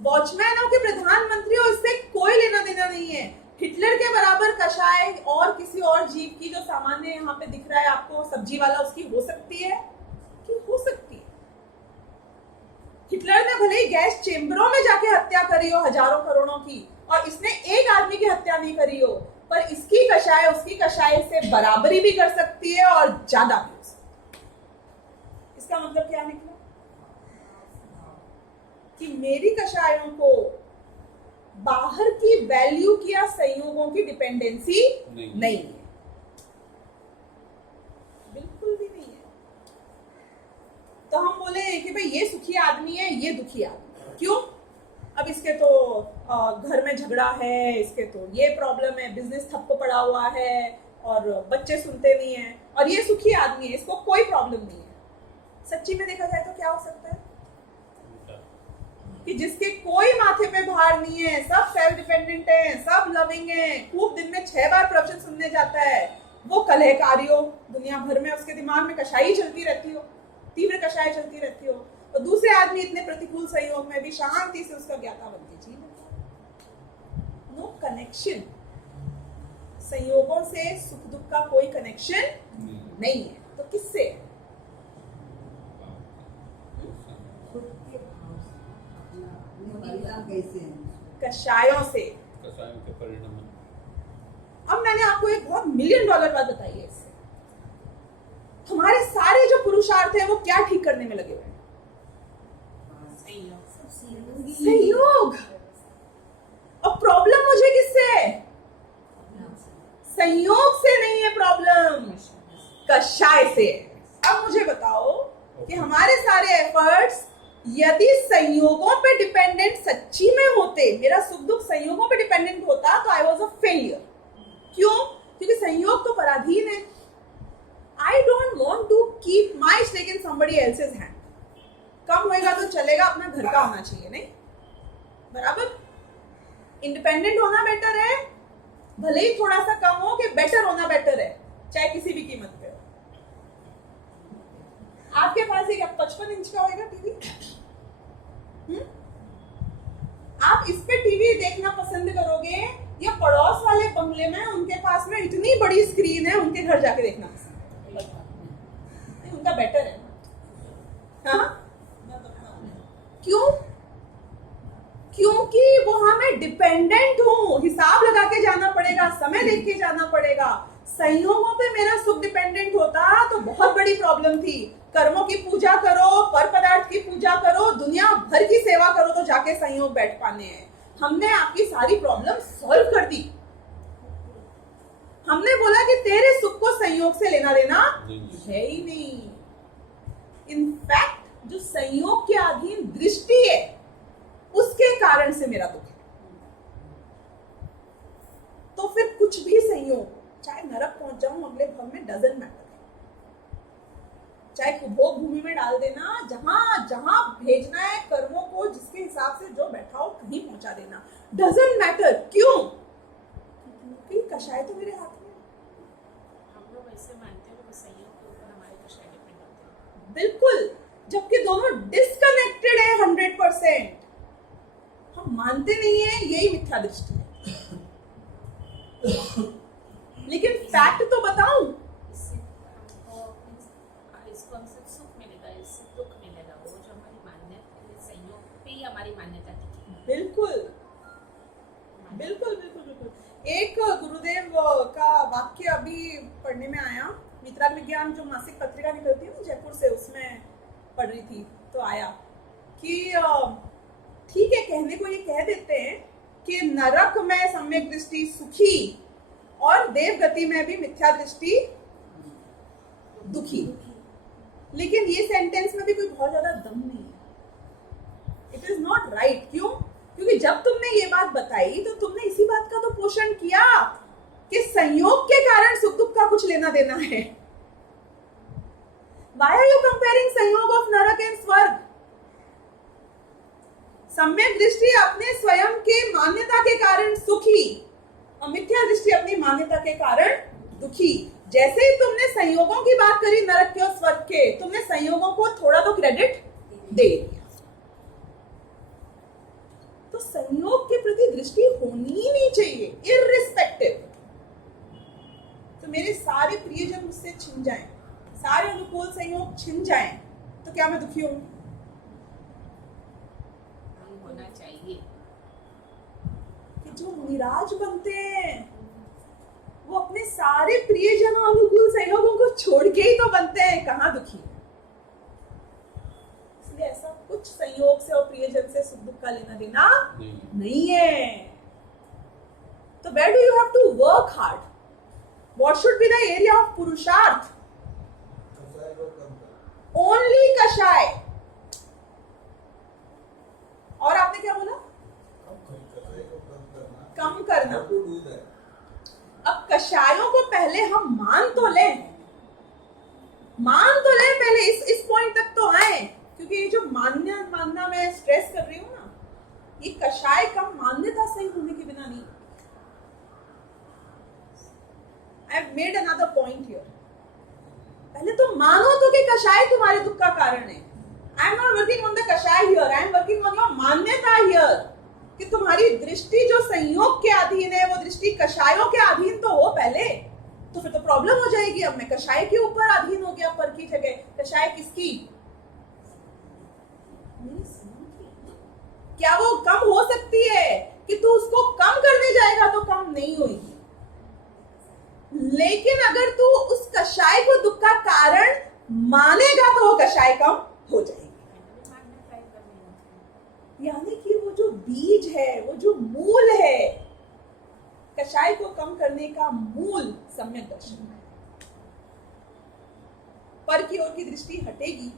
वॉचमैन हो के प्रधानमंत्री हो, इससे कोई लेना देना नहीं है। हिटलर के बराबर कषाय और किसी और जीव की, जो सामान्य यहाँ पे दिख रहा है आपको सब्जी वाला, उसकी हो सकती है कि हो सकती है। हिटलर ने भले ही गैस चेम्बरों में जाके हत्या करी हो हजारों करोड़ों की, और इसने एक आदमी की हत्या नहीं करी हो, पर इसकी कषाय उसकी कषाय से बराबरी भी कर सकती है और ज्यादा भी हो सकती है। इसका मतलब क्या निकला कि मेरी कषायों को बाहर की वैल्यू की या संयोगों की डिपेंडेंसी नहीं है, बिल्कुल भी नहीं है। तो हम बोले कि भाई ये सुखी आदमी है, ये दुखी आदमी, क्यों? अब इसके तो घर में झगड़ा है, इसके तो ये प्रॉब्लम है, बिजनेस ठप्प पड़ा हुआ है और बच्चे सुनते नहीं है, और ये सुखी आदमी है, इसको कोई प्रॉब्लम नहीं है। सच्ची में देखा जाए तो क्या हो सकता है कि जिसके कोई माथे पे भार नहीं है, सब सेल्फ डिपेंडेंट है, सब लविंग है, खूब दिन में 6 बार प्रवचन सुनने जाता है, वो कलहकारी हो, दुनिया भर में उसके दिमाग में कषाई चलती रहती हो, तीव्र कषाय चलती रहती हो, तो दूसरे आदमी इतने प्रतिकूल संयोग में भी शांति से उसका ज्ञाता बनती जी। नो कनेक्शन, संयोगों से सुख दुख का कोई कनेक्शन नहीं है। तो किससे? कषायों से, कषायों के परिणाम। अब मैंने आपको एक बहुत $1 मिलियन बात बताई है। इससे हमारे सारे जो पुरुषार्थ है वो क्या ठीक करने में लगे हुए हैं? संयोग। और प्रॉब्लम मुझे किससे है? संयोग से नहीं है प्रॉब्लम, कषाय से। अब मुझे बताओ कि हमारे सारे एफर्ट्स यदि संयोगों पे डिपेंडेंट सच्ची में होते, मेरा सुख दुख संयोगों पे डिपेंडेंट होता, तो आई वॉज अ फेलियर। क्यों? क्योंकि संयोग तो पराधीन है। I don't want to keep my stake in somebody else's hand. कम होएगा तो चलेगा, अपना घर का होना चाहिए, नहीं बराबर? इंडिपेंडेंट होना बेटर है, भले ही थोड़ा सा कम हो, कि बेटर होना बेटर है। चाहे किसी भी कीमत पे हो। आपके पास एक 55 इंच का होगा टीवी, आप इस पे टीवी देखना पसंद करोगे या पड़ोस वाले बंगले में उनके पास में इतनी बड़ी स्क्रीन है उनके घर जाके देखना पसंद है? उनका बेटर है। हाँ? क्यों? क्योंकि वहां मैं डिपेंडेंट हूं, हिसाब लगा के जाना पड़ेगा, समय देख के जाना पड़ेगा। संयोगों पे मेरा सुख डिपेंडेंट होता तो बहुत बड़ी प्रॉब्लम थी। कर्मों की पूजा करो, पर पदार्थ की पूजा करो, दुनिया भर की सेवा करो तो जाके संयोग बैठ पाने हैं। हमने आपकी सारी प्रॉब्लम सॉल्व कर दी। हमने बोला कि तेरे सुख को संयोग से लेना देना है ही नहीं। इनफैक्ट जो संयोग के अधीन दृष्टि है उसके कारण से मेरा दुख है। तो फिर कुछ भी संयोग, चाहे नरक पहुंच जाऊं अगले भव में, डजंट मैटर। चाहे कुभोग भूमि में डाल देना, जहां जहां भेजना है कर्मों को, जिसके हिसाब से जो बैठा हो कहीं पहुंचा देना, डजंट मैटर। क्यों? क्योंकि कषाय तो मेरे हाथ में। हम लोग ऐसे मानते हैं कि संयोग के ऊपर हमारे कषाय डिपेंड होते हैं। बिल्कुल, जबकि दोनों डिस्कनेक्टेड है 100%। हम मानते नहीं है, यही मिथ्या दृष्टि है। लेकिन फैक्ट तो बताऊं, इससे इसको हमसे सुख मिलेगा, इससे दुख मिलेगा, वो जो हमारी मान्यता संयोग पे ही हमारी मान्यता टिकी। बिल्कुल बिल्कुल बिल्कुल बिल्कुल। एक गुरुदेव का वाक्य अभी पढ़ने में आया, मित्राल विज्ञान जो मासिक पत्रिका निकलती है ना जयपुर से, उसमें पढ़ रही थी तो आया कि ठीक है, कहने को ये कह देते हैं कि नरक में सम्यक दृष्टि सुखी और देव गति में भी मिथ्या दृष्टि दुखी। लेकिन ये सेंटेंस में भी कोई बहुत ज्यादा दम नहीं है। It is not right. क्यों? क्योंकि जब तुमने ये बात बताई तो तुमने इसी बात का तो पोषण किया कि संयोग के कारण सुख दुख का कुछ लेना देना है। Why are you comparing संयोग of नरक एंड स्वर्ग? सम्यक दृष्टि अपने स्वयं के मान्यता के कारण सुखी और मिथ्या दृष्टि अपनी मान्यता के कारण दुखी। जैसे ही तुमने संयोगों की बात करी नरक के और स्वर्ग के, तुमने संयोगों को थोड़ा तो क्रेडिट दे दिया। तो संयोग के प्रति दृष्टि होनी ही नहीं चाहिए, इररिस्पेक्टिव। तो मेरे सारे प्रियजन मुझसे छिन जाएं, सारे अनुकूल संयोग छिन जाएं, तो क्या मैं दुखी हूं? होना चाहिए कि जो मिराज बनते हैं वो अपने सारे प्रियजनों अनुकूल संयोगों को छोड़ के ही तो बनते हैं, कहां दुखी है। इसलिए ऐसा कुछ संयोग से और प्रियजन से सुख दुख का लेना देना नहीं है। तो where do you have to work hard? What should be the area of पुरुषार्थ? Only कषाय। और आपने क्या बोला? कम करना। अब कषायों को पहले हम मान तो लें पहले, इस पॉइंट तक तो आए, क्योंकि ये जो मानना मैं स्ट्रेस कर रही हूँ ना, ये कषाय कम मान्यता सही होने के बिना नहीं। I have made another point here. पहले तो मानो तो कि कषाय तुम्हारे दुख का कारण है। I am not working on the कषाय here, I am working on your मान्यता हियर, कि तुम्हारी दृष्टि जो संयोग के अधीन है वो दृष्टि कषायों के अधीन तो हो पहले, तो फिर तो प्रॉब्लम हो जाएगी। अब मैं कषाय के ऊपर अधीन हो गया पर की जगह। कषाय किसकी? क्या वो कम हो सकती है कि तू उसको कम करने जाएगा तो कम नहीं होगी, लेकिन अगर तू उस कषाय को दुख का कारण मानेगा तो वो कषाय कम हो जाएगी। यानी कि वो जो बीज है, वो जो मूल है, कषाय को कम करने का मूल सम्यक दर्शन है। पर की ओर की दृष्टि हटेगी,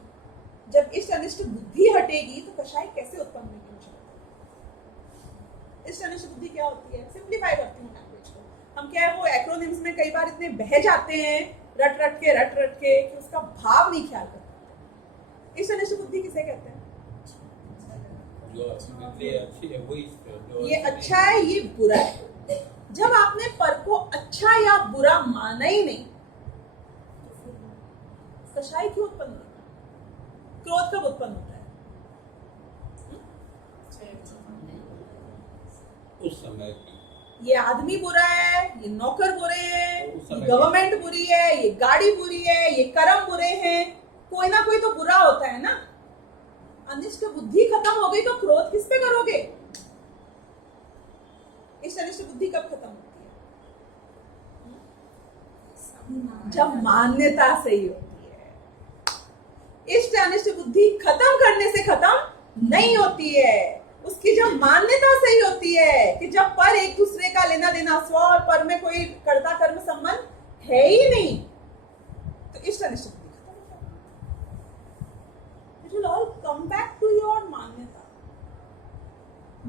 जब इष्ट अनिष्ट बुद्धि हटेगी तो कषाय कैसे उत्पन्न होगी? इष्ट अनिष्ट बुद्धि क्या होती है? सिंप्लीफाई करती हूँ लैंग्वेज को। हम क्या है, वो एक्रोनिम्स में कई बार इतने बह जाते हैं रट रट के कि उसका भाव नहीं ख्याल करते। इष्ट अनिष्ट बुद्धि किसे कहते हैं? जो अच्छी है वही, ये अच्छा है, ये बुरा है। जब आपने पर को अच्छा या बुरा माना ही नहीं, कषाय क्यों उत्पन्न होता है? क्रोध कब उत्पन्न होता है? उस समय की ये आदमी बुरा है, ये नौकर बुरे हैं, उस ये समय गवर्नमेंट बुरी है, ये गाड़ी बुरी है, ये कर्म बुरे हैं, कोई ना कोई तो बुरा होता है ना। अनिष्ट बुद्धि खत्म हो गई तो क्रोध किस पे करोगे? इष्ट अनिष्ट बुद्धि कब खत्म होती है? जब मान्यता सही होती है। इष्ट अनिष्ट बुद्धि खत्म करने से खत्म नहीं होती है, उसकी जब मान्यता सही होती है कि जब पर एक दूसरे का लेना देना, स्व और पर में कोई कर्ता कर्म संबंध है ही नहीं, तो इष्ट अनिष्ट बुद्धि खत्म हो जाती है। It will all come back to your मान्यता।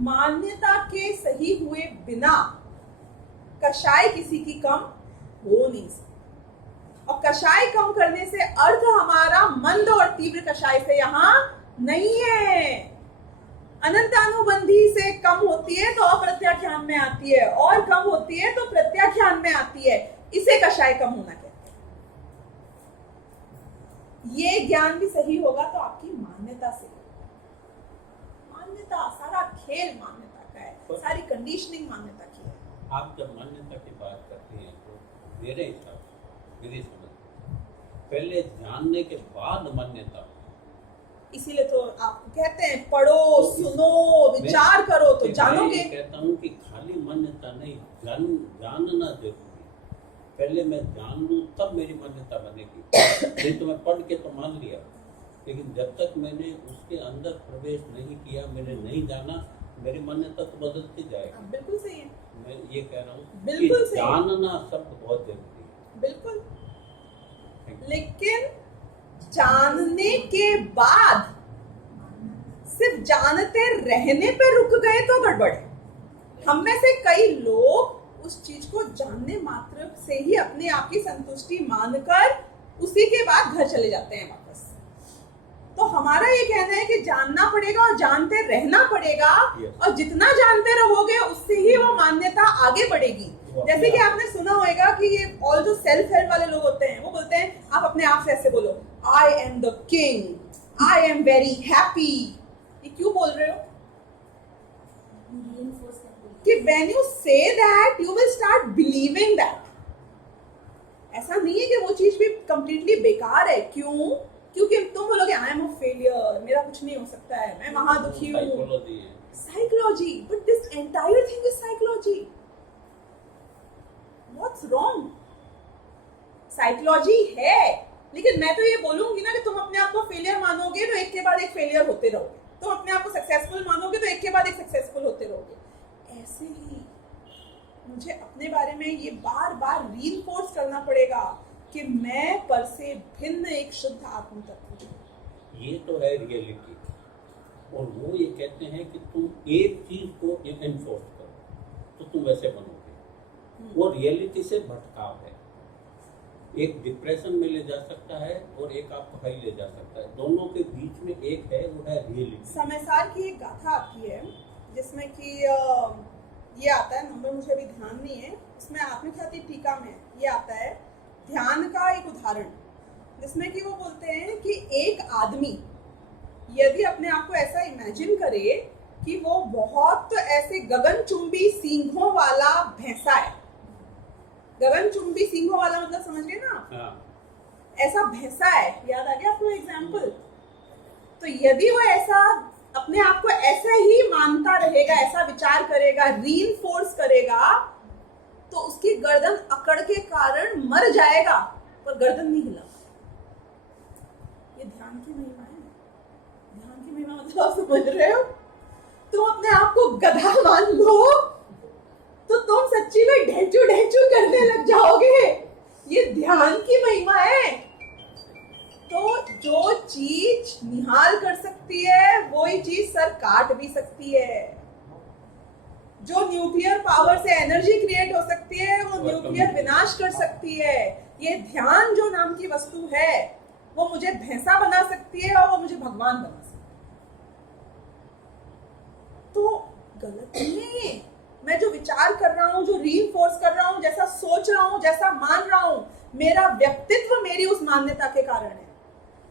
मान्यता के सही हुए बिना कषाय किसी की कम हो नहीं सकती, और कषाय कम करने से अर्थ हमारा मंद और तीव्र कषाय से यहां नहीं है। अनंतानुबंधी से कम होती है तो अप्रत्याख्यान में आती है, और कम होती है तो प्रत्याख्यान में आती है। इसे कषाय कम होना कहते हैं। ये ज्ञान भी सही होगा तो आपकी मान्यता से, मान्यता सारा खेल मान्यता का है, सारी कंडीशनिंग मान्यता की है। आप जब मान्यता की बात करते हैं तो मेरे हिसाब से, मेरी समझ, पहले जानने के बाद मान्यता। इसीलिए तो आपको कहते हैं पढ़ो, सुनो, विचार करो तो जानोगे। मैं कहता हूँ कि खाली मान्यता नहीं, जानना जरूरी है। पहले मैं जान लूँ तब मेरी मान्यता बनेगी। नहीं तो मैं पढ़ के तो मान लिया, लेकिन जब तक मैंने उसके अंदर प्रवेश नहीं किया, मैंने नहीं जाना, मेरी मान्यता तो बदलती जाएगी। बिल्कुल सही है, मैं ये कह रहा हूँ बिल्कुल कि सही। जानना शब्द बहुत जरूरी है। बिल्कुल, लेकिन जानने के बाद सिर्फ जानते रहने पे रुक गए तो गड़बड़ है। हम में से कई लोग उस चीज को जानने मात्र से ही अपने आप की संतुष्टि मानकर उसी के बाद घर चले जाते हैं वापस। तो हमारा ये कहना है कि जानना पड़ेगा और जानते रहना पड़ेगा, और जितना जानते रहोगे उससे ही वो मान्यता आगे बढ़ेगी। जैसे कि आपने सुना होगा कि ये ऑल जो सेल्फ हेल्प वाले लोग होते हैं वो बोलते हैं, आप अपने आप से ऐसे बोलो, I am the king, I am very happy. ये क्यों बोल रहे हो? कि when you say that you will start believing that। ऐसा नहीं है कि वो चीज भी कंप्लीटली बेकार है। क्यों? क्योंकि तुम बोलोगे आई एम अ फेलियर, मेरा कुछ नहीं हो सकता है, मैं महादुखी हूँ। Psychology, but this entire thing is psychology. What's wrong? Psychology है, लेकिन मैं तो ये बोलूंगी ना कि तुम अपने आप को फेलियर मानोगे तो एक के बाद एक फेलियर होते रहोगे, तुम अपने आप को सक्सेसफुल मानोगे तो एक के बाद एक सक्सेसफुल होते रहोगे। ऐसे ही मुझे अपने बारे में ये बार बार रीइंफोर्स करना पड़ेगा कि मैं पर से भिन्न एक शुद्ध आत्म तत्व हूं। ये तो है रियलिटी, और वो ये कहते हैं कि तुम एक चीज को एनफोर्स करो तो तुम वैसे बनोगे। वो रियलिटी से भटकाव है। एक डिप्रेशन में ले जा सकता है और एक आपको हाई ले जा सकता है, दोनों के बीच में एक है, वो है रियलिटी। समयसार की एक गाथा आती है जिसमें कि ये आता है, नंबर मुझे अभी ध्यान नहीं है, उसमें आत्मख्याति टीका में ये आता है ध्यान का एक उदाहरण, जिसमें कि वो बोलते हैं कि एक आदमी यदि अपने आप को ऐसा इमेजिन करे कि वो बहुत ऐसे गगनचुंबी सींगों वाला भैंसा है। गगनचुंबी सींगों वाला मतलब समझ गए ना? ऐसा भैंसा है, याद आ गया आपको एग्जाम्पल? तो यदि वो ऐसा अपने आप को ऐसा ही मानता रहेगा, ऐसा विचार करेगा, रीइंफोर्स करेगा, तो उसकी गर्दन अकड़ के कारण मर जाएगा, पर गर्दन नहीं हिला। ये ध्यान की महिमा है। ध्यान की महिमा मतलब आप समझ रहे हो? तुम अपने आप को गधा मान लो तो तुम सच्ची में ढेचू ढेचू करने लग जाओगे। ये ध्यान की महिमा है। तो जो चीज निहाल कर सकती है वही चीज सर काट भी सकती है। जो न्यूक्लियर पावर से एनर्जी क्रिएट हो सकती है वो न्यूक्लियर विनाश कर सकती है। ये ध्यान जो नाम की वस्तु है वो मुझे भैंसा बना सकती है और वो मुझे भगवान बना सकती है। तो गलत नहीं है ये। मैं जो विचार कर रहा हूँ, जो रीइंफोर्स कर रहा हूँ, जैसा सोच रहा हूँ, जैसा मान रहा हूँ, मेरा व्यक्तित्व मेरी उस मान्यता के कारण है।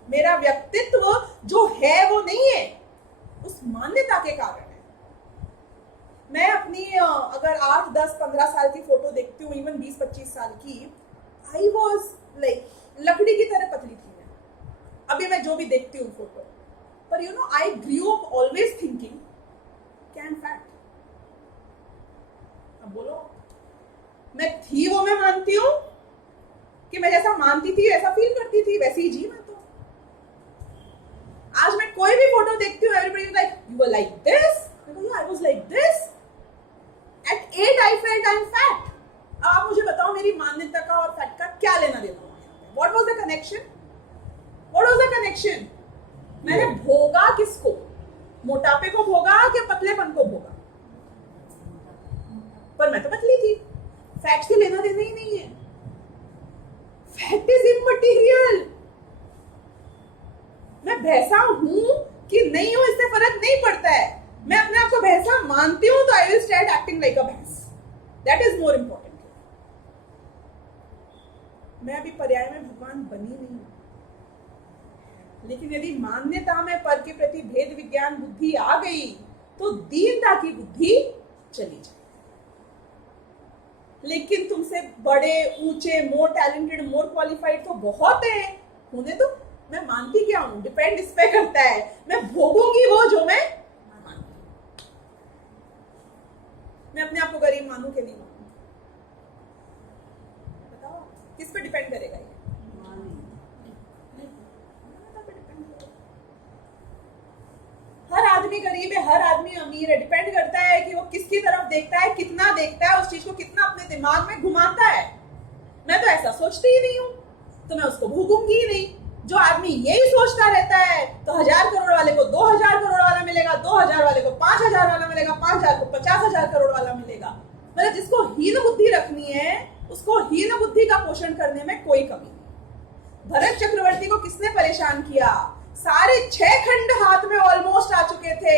मेरा व्यक्तित्व जो है वो नहीं है, उस मान्यता के कारण है। मैं अपनी अगर 8, 10, 15 साल की फोटो देखती हूँ, इवन 20, 25 साल की, आई वॉज लाइक लकड़ी की तरह पतली थी मैं। अभी मैं जो भी देखती हूँ फोटो, पर you know I grew up always thinking can fat. अब बोलो, मैं थी वो मैं मानती हूँ कि मैं जैसा मानती थी वैसा फील करती थी, वैसे ही जी मैं तो। आज मैं कोई भी फोटो देखती हूँ, everybody like you were like this, I was like this. At 8 I felt I am fat. अब आप मुझे बताओ मेरी मान्यता का और फैट का क्या लेना देना हुआ? What was the connection? What was the connection? मैंने भोगा किसको? मोटापे को भोगा कि पतलेपन को भोगा? पर मैं तो पतली थी। फैट से लेना देना ही नहीं है। Fat is immaterial. मैं भैंसा हूं कि नहीं हूं इससे फर्क नहीं पड़ता है। मैं अपने आप को भैंसा मानती हूं तो I will start acting like a भैंस। That is more important. मैं अभी पर्याय में भगवान बनी नहीं हूं, लेकिन यदि मान्यता में पर के प्रति भेद विज्ञान बुद्धि आ गई तो दीनता की बुद्धि चली जाए। लेकिन तुमसे बड़े, ऊंचे, मोर टैलेंटेड, मोर क्वालिफाइड तो बहुत है, होने तो। मैं मानती क्या हूं? डिपेंड इस पे करता है। मैं भोगूंगी वो जो मैं मानती हूं। मैं अपने आप को गरीब मानूं कि नहीं मानूं? बताओ, किस पे डिपेंड करेगा ये? हर आदमी गरीब है, हर आदमी अमीर है। डिपेंड करता है कि वो किसकी तरफ देखता है, कितना देखता है, उस चीज को कितना अपने दिमाग में घुमाता है। मैं तो ऐसा सोचती ही नहीं हूं, तो मैं उसको भोगूंगी ही नहीं। जो आदमी यही सोचता रहता है तो 1000 करोड़ वाले को 2000 करोड़ वाला मिलेगा, 2000 वाले को 5000 वाला मिलेगा, 5000 को 50,000 करोड़ वाला मिलेगा। मतलब जिसको हीन बुद्धि रखनी है उसको हीन बुद्धि का पोषण करने में कोई कमी नहीं। भरत चक्रवर्ती को किसने परेशान किया? सारे 6 खंड हाथ में ऑलमोस्ट आ चुके थे।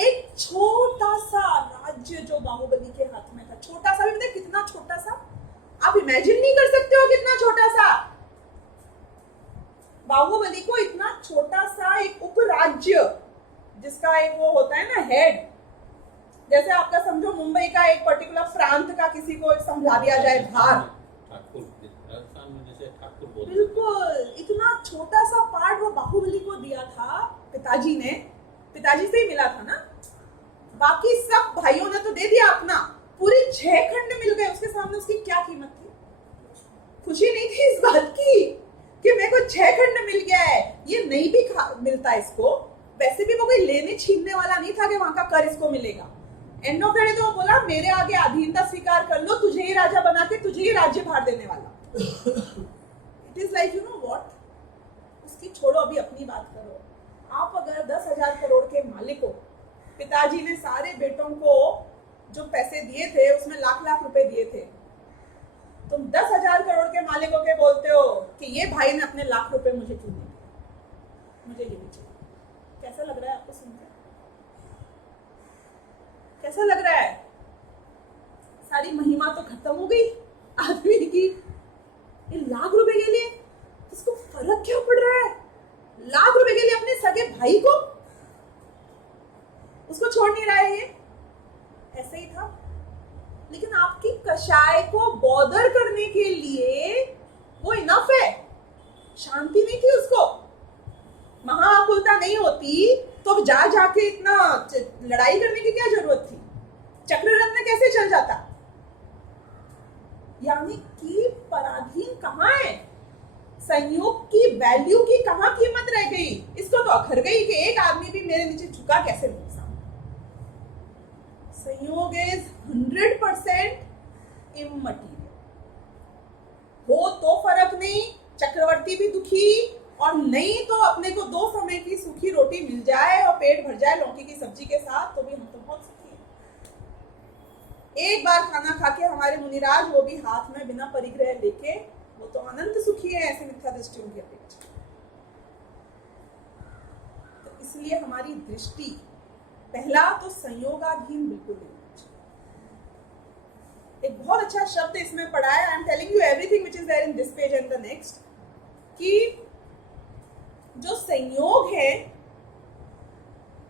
एक छोटा सा राज्य जो बाहुबली के हाथ में था, छोटा सा भी मतलब कितना छोटा सा, आप इमेजिन नहीं कर सकते हो कितना छोटा सा। बाहुबली को इतना छोटा सा एक उपराज्य, जिसका एक वो होता है ना हेड, जैसे आपका समझो मुंबई का एक पर्टिकुलर प्रांत का किसी को समझा दिया जाए भार, बिल्कुल इतना छोटा सा पार्ट वो बाहुबली को दिया था पिताजी ने। पिताजी से ही मिला था ना, बाकी सब भाइयों ने तो दे दिया अपना। पूरे 6 खंड मिल गए उसके सामने, उसकी क्या कीमत थी? खुशी नहीं थी इस बात की कि मेरे को 6 खंड मिल गया है, ये नहीं भी मिलता इसको। वैसे भी वो कोई लेने छीनने वाला नहीं था कि वहां का कर इसको मिलेगा। एंड ऑफ द डे तो वो बोला मेरे आगे अधीनता स्वीकार कर लो, तुझे ही राजा बना के तुझे ही राज्य भार देने वाला। It is like you know what, उसकी छोड़ो, अभी अपनी बात करो। आप अगर 10,000 करोड़ के मालिक हो, पिताजी ने सारे बेटों को जो पैसे दिए थे उसमें लाख रुपए दिए थे, तुम 10,000 करोड़ के मालिक होके बोलते हो कि ये भाई ने अपने लाख रुपए मुझे क्यों दिए, मुझे ये भी चाहिए। कैसा लग रहा है आपको सुनकर? कैसा लग रहा है? सारी महिमा तो खत्म हो गई आदमी की। ये लाख रुपए के लिए इसको फर्क क्या पड़ रहा है? लाख रुपए के लिए अपने सगे भाई को उसको छोड़ नहीं रहा है। ये ऐसे ही था। लेकिन आपकी कषाय को बॉदर करने के लिए वो इनफ है। शांति नहीं थी उसको, महाआकुलता नहीं होती तो जा जाके इतना लड़ाई करने की क्या जरूरत थी? चक्ररत्न कैसे चल जाता? यानी कि पराधीन कहाँ है? संयोग की वैल्यू की कहाँ कीमत रह गई? इसको तो अखर गई कि एक आदमी भी मेरे नीचे झुका कैसे नहीं सकता। संयोग इज 100% इममटीरियल। हो तो फर्क नहीं, चक्रवर्ती भी दुखी, और नहीं तो अपने को 2 समय की सूखी रोटी मिल जाए और पेट भर जाए लौकी की सब्जी के साथ, तो भी हम तो बहुत सुखी हैं। एक बार खाना खा के हमारे मुनिराज, वो भी हाथ में बिना परिग्रह लेके, वो तो अनंत सुखी है। ऐसे मिथ्या दृष्टि उनकी अपेक्षा। तो इसलिए हमारी दृष्टि पहला तो संयोगाधीन बिल्कुल नहीं होना चाहिए। एक बहुत अच्छा शब्द इसमें पढ़ा है, I am telling you everything which is there in this page and the next, कि जो संयोग है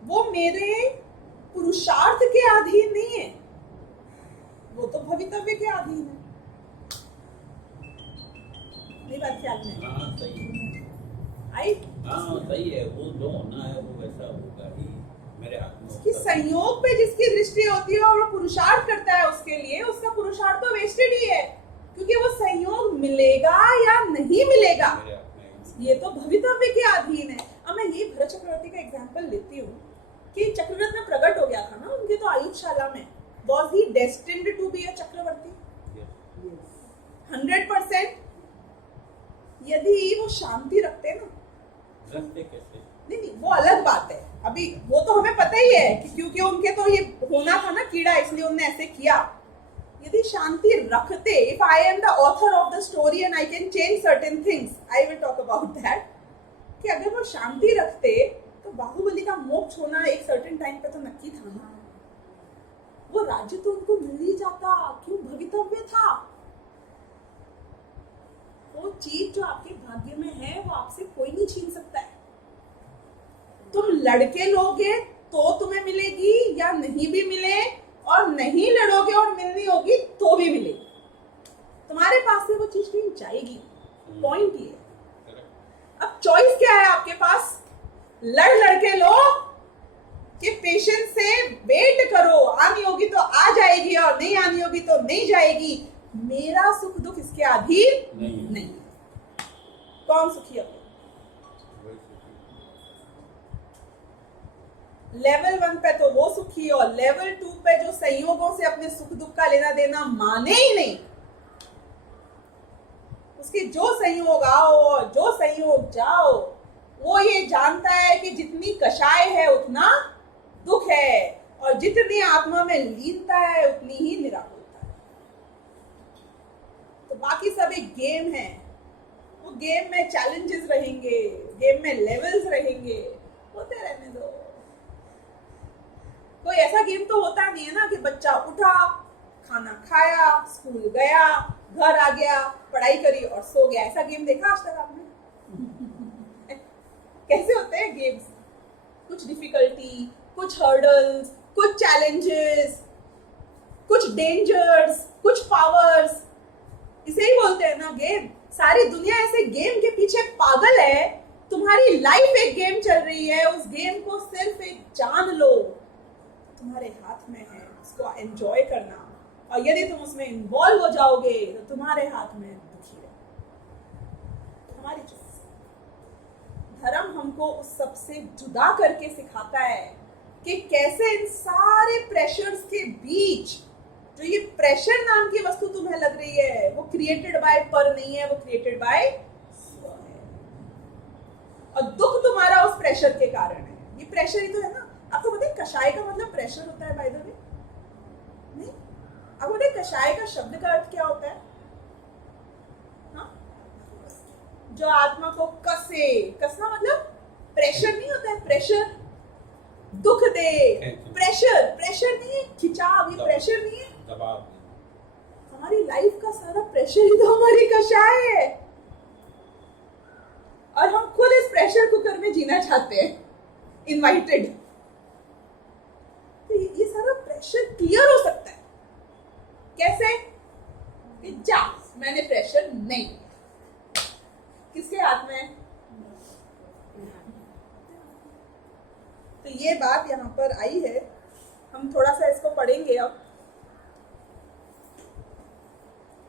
वो मेरे पुरुषार्थ के अधीन नहीं है, वो तो भवितव्य के अधीन है। नहीं बात ख्याल में हाँ सही है, आई? हाँ सही है, वो जो होना है वो वैसा होगा ही, मेरे हाथ में कि होता है। संयोग पे जिसकी दृष्टि होती है और वो पुरुषार्थ करता है उसके लिए, उसका पुरुषार्थ तो वेस्टेड ही है, क्योंकि वो संयोग मिलेगा या नहीं मिलेगा मेरे हाथ में ये तो भवितव्य के अधीन है। अब मैं ये भरत चक्रवर्ती का एग्जांपल लेती हूँ कि चक्ररत्न प्रकट हो गया था ना उनके तो आयुषशाला में। Was he destined to be a चक्रवर्ती? 100%। यदि वो शांति रखते ना, रखते कैसे? नहीं वो अलग बात है, अभी वो तो हमें पता ही है कि क्योंकि उनके तो ये होना था ना कीड़ा, इसलिए उन्होंने ऐसे किया। यदि शांति रखते, if I am the author of the story and I can change certain things, I will talk about that, कि अगर वो शांति रखते तो बाहुबली का मोक्ष होना एक सर्टेन टाइम पे तो नक्की था ना। वो राज्य तो उनको मिल ही जाता, क्यों? भवितव्य था। वो चीज जो आपके भाग्य में है वो आपसे कोई नहीं छीन सकता है। तुम लड़के लोगे तो तुम्हें मिलेगी या नहीं भी मिले, और नहीं लड़ोगे और मिलनी होगी तो भी मिलेगी, तुम्हारे पास से वो चीज कहीं जाएगी। पॉइंट ये है। अब चॉइस क्या है आपके पास? लड़ लड़के लो कि पेशेंस से वेट करो, आनी होगी तो आ जाएगी और नहीं आनी होगी तो नहीं जाएगी। मेरा सुख दुख इसके अधीन नहीं। कौन सुखी है? लेवल 1 पे तो वो सुखी, और लेवल 2 पे जो संयोगों से अपने सुख दुख का लेना देना माने ही नहीं, उसके जो संयोग आओ जो संयोग जाओ, वो ये जानता है कि जितनी कषाय है उतना दुख है, और जितनी आत्मा में लीनता है उतनी ही निराकुलता है। तो बाकी सब एक गेम है, वो गेम में चैलेंजेस रहेंगे, गेम में लेवल्स रहेंगे, होते रहने दो। कोई ऐसा गेम तो होता नहीं है ना कि बच्चा उठा, खाना खाया, स्कूल गया, घर आ गया, पढ़ाई करी और सो गया। ऐसा गेम देखा आज तक आपने? कैसे होते हैं गेम्स? कुछ डिफिकल्टी, कुछ हर्डल्स, कुछ चैलेंजेस, कुछ डेंजर्स, कुछ पावर्स, इसे ही बोलते हैं ना गेम। सारी दुनिया ऐसे गेम के पीछे पागल है। तुम्हारी लाइफ एक गेम चल रही है, उस गेम को सिर्फ एक जान लो, तुम्हारे हाथ में है उसको एंजॉय करना, और यदि तुम उसमें इन्वॉल्व हो जाओगे तो तुम्हारे हाथ में दुखी है। हमारी चॉइस। धर्म हमको उस सबसे जुदा करके सिखाता है कि कैसे इन सारे प्रेशर्स के बीच, जो ये प्रेशर नाम की वस्तु तुम्हें लग रही है, वो क्रिएटेड बाय पर नहीं है, वो क्रिएटेड बाय स्व है, और दुख तुम्हारा उस प्रेशर के कारण है। ये प्रेशर ही तो है ना। आपको पता है कषाय का मतलब प्रेशर होता है, बाय द वे? नहीं? आपको पता है कषाय का शब्द का अर्थ क्या होता है? हाँ? जो आत्मा को कसे। कसना मतलब प्रेशर नहीं होता है, प्रेशर दुख दे, प्रेशर नहीं है खिंचाव, ये प्रेशर नहीं है, दबाव। हमारी लाइफ का सारा प्रेशर ही तो हमारी कषाय है, और हम खुद इस प्रेशर कुकर में जीना चाहते हैं, इनवाइटेड। तो ये सारा प्रेशर क्लियर हो सकता है कैसे? कि जा, मैंने प्रेशर नहीं, किसके हाथ में? तो ये बात यहाँ पर आई है, हम थोड़ा सा इसको पढ़ेंगे। अब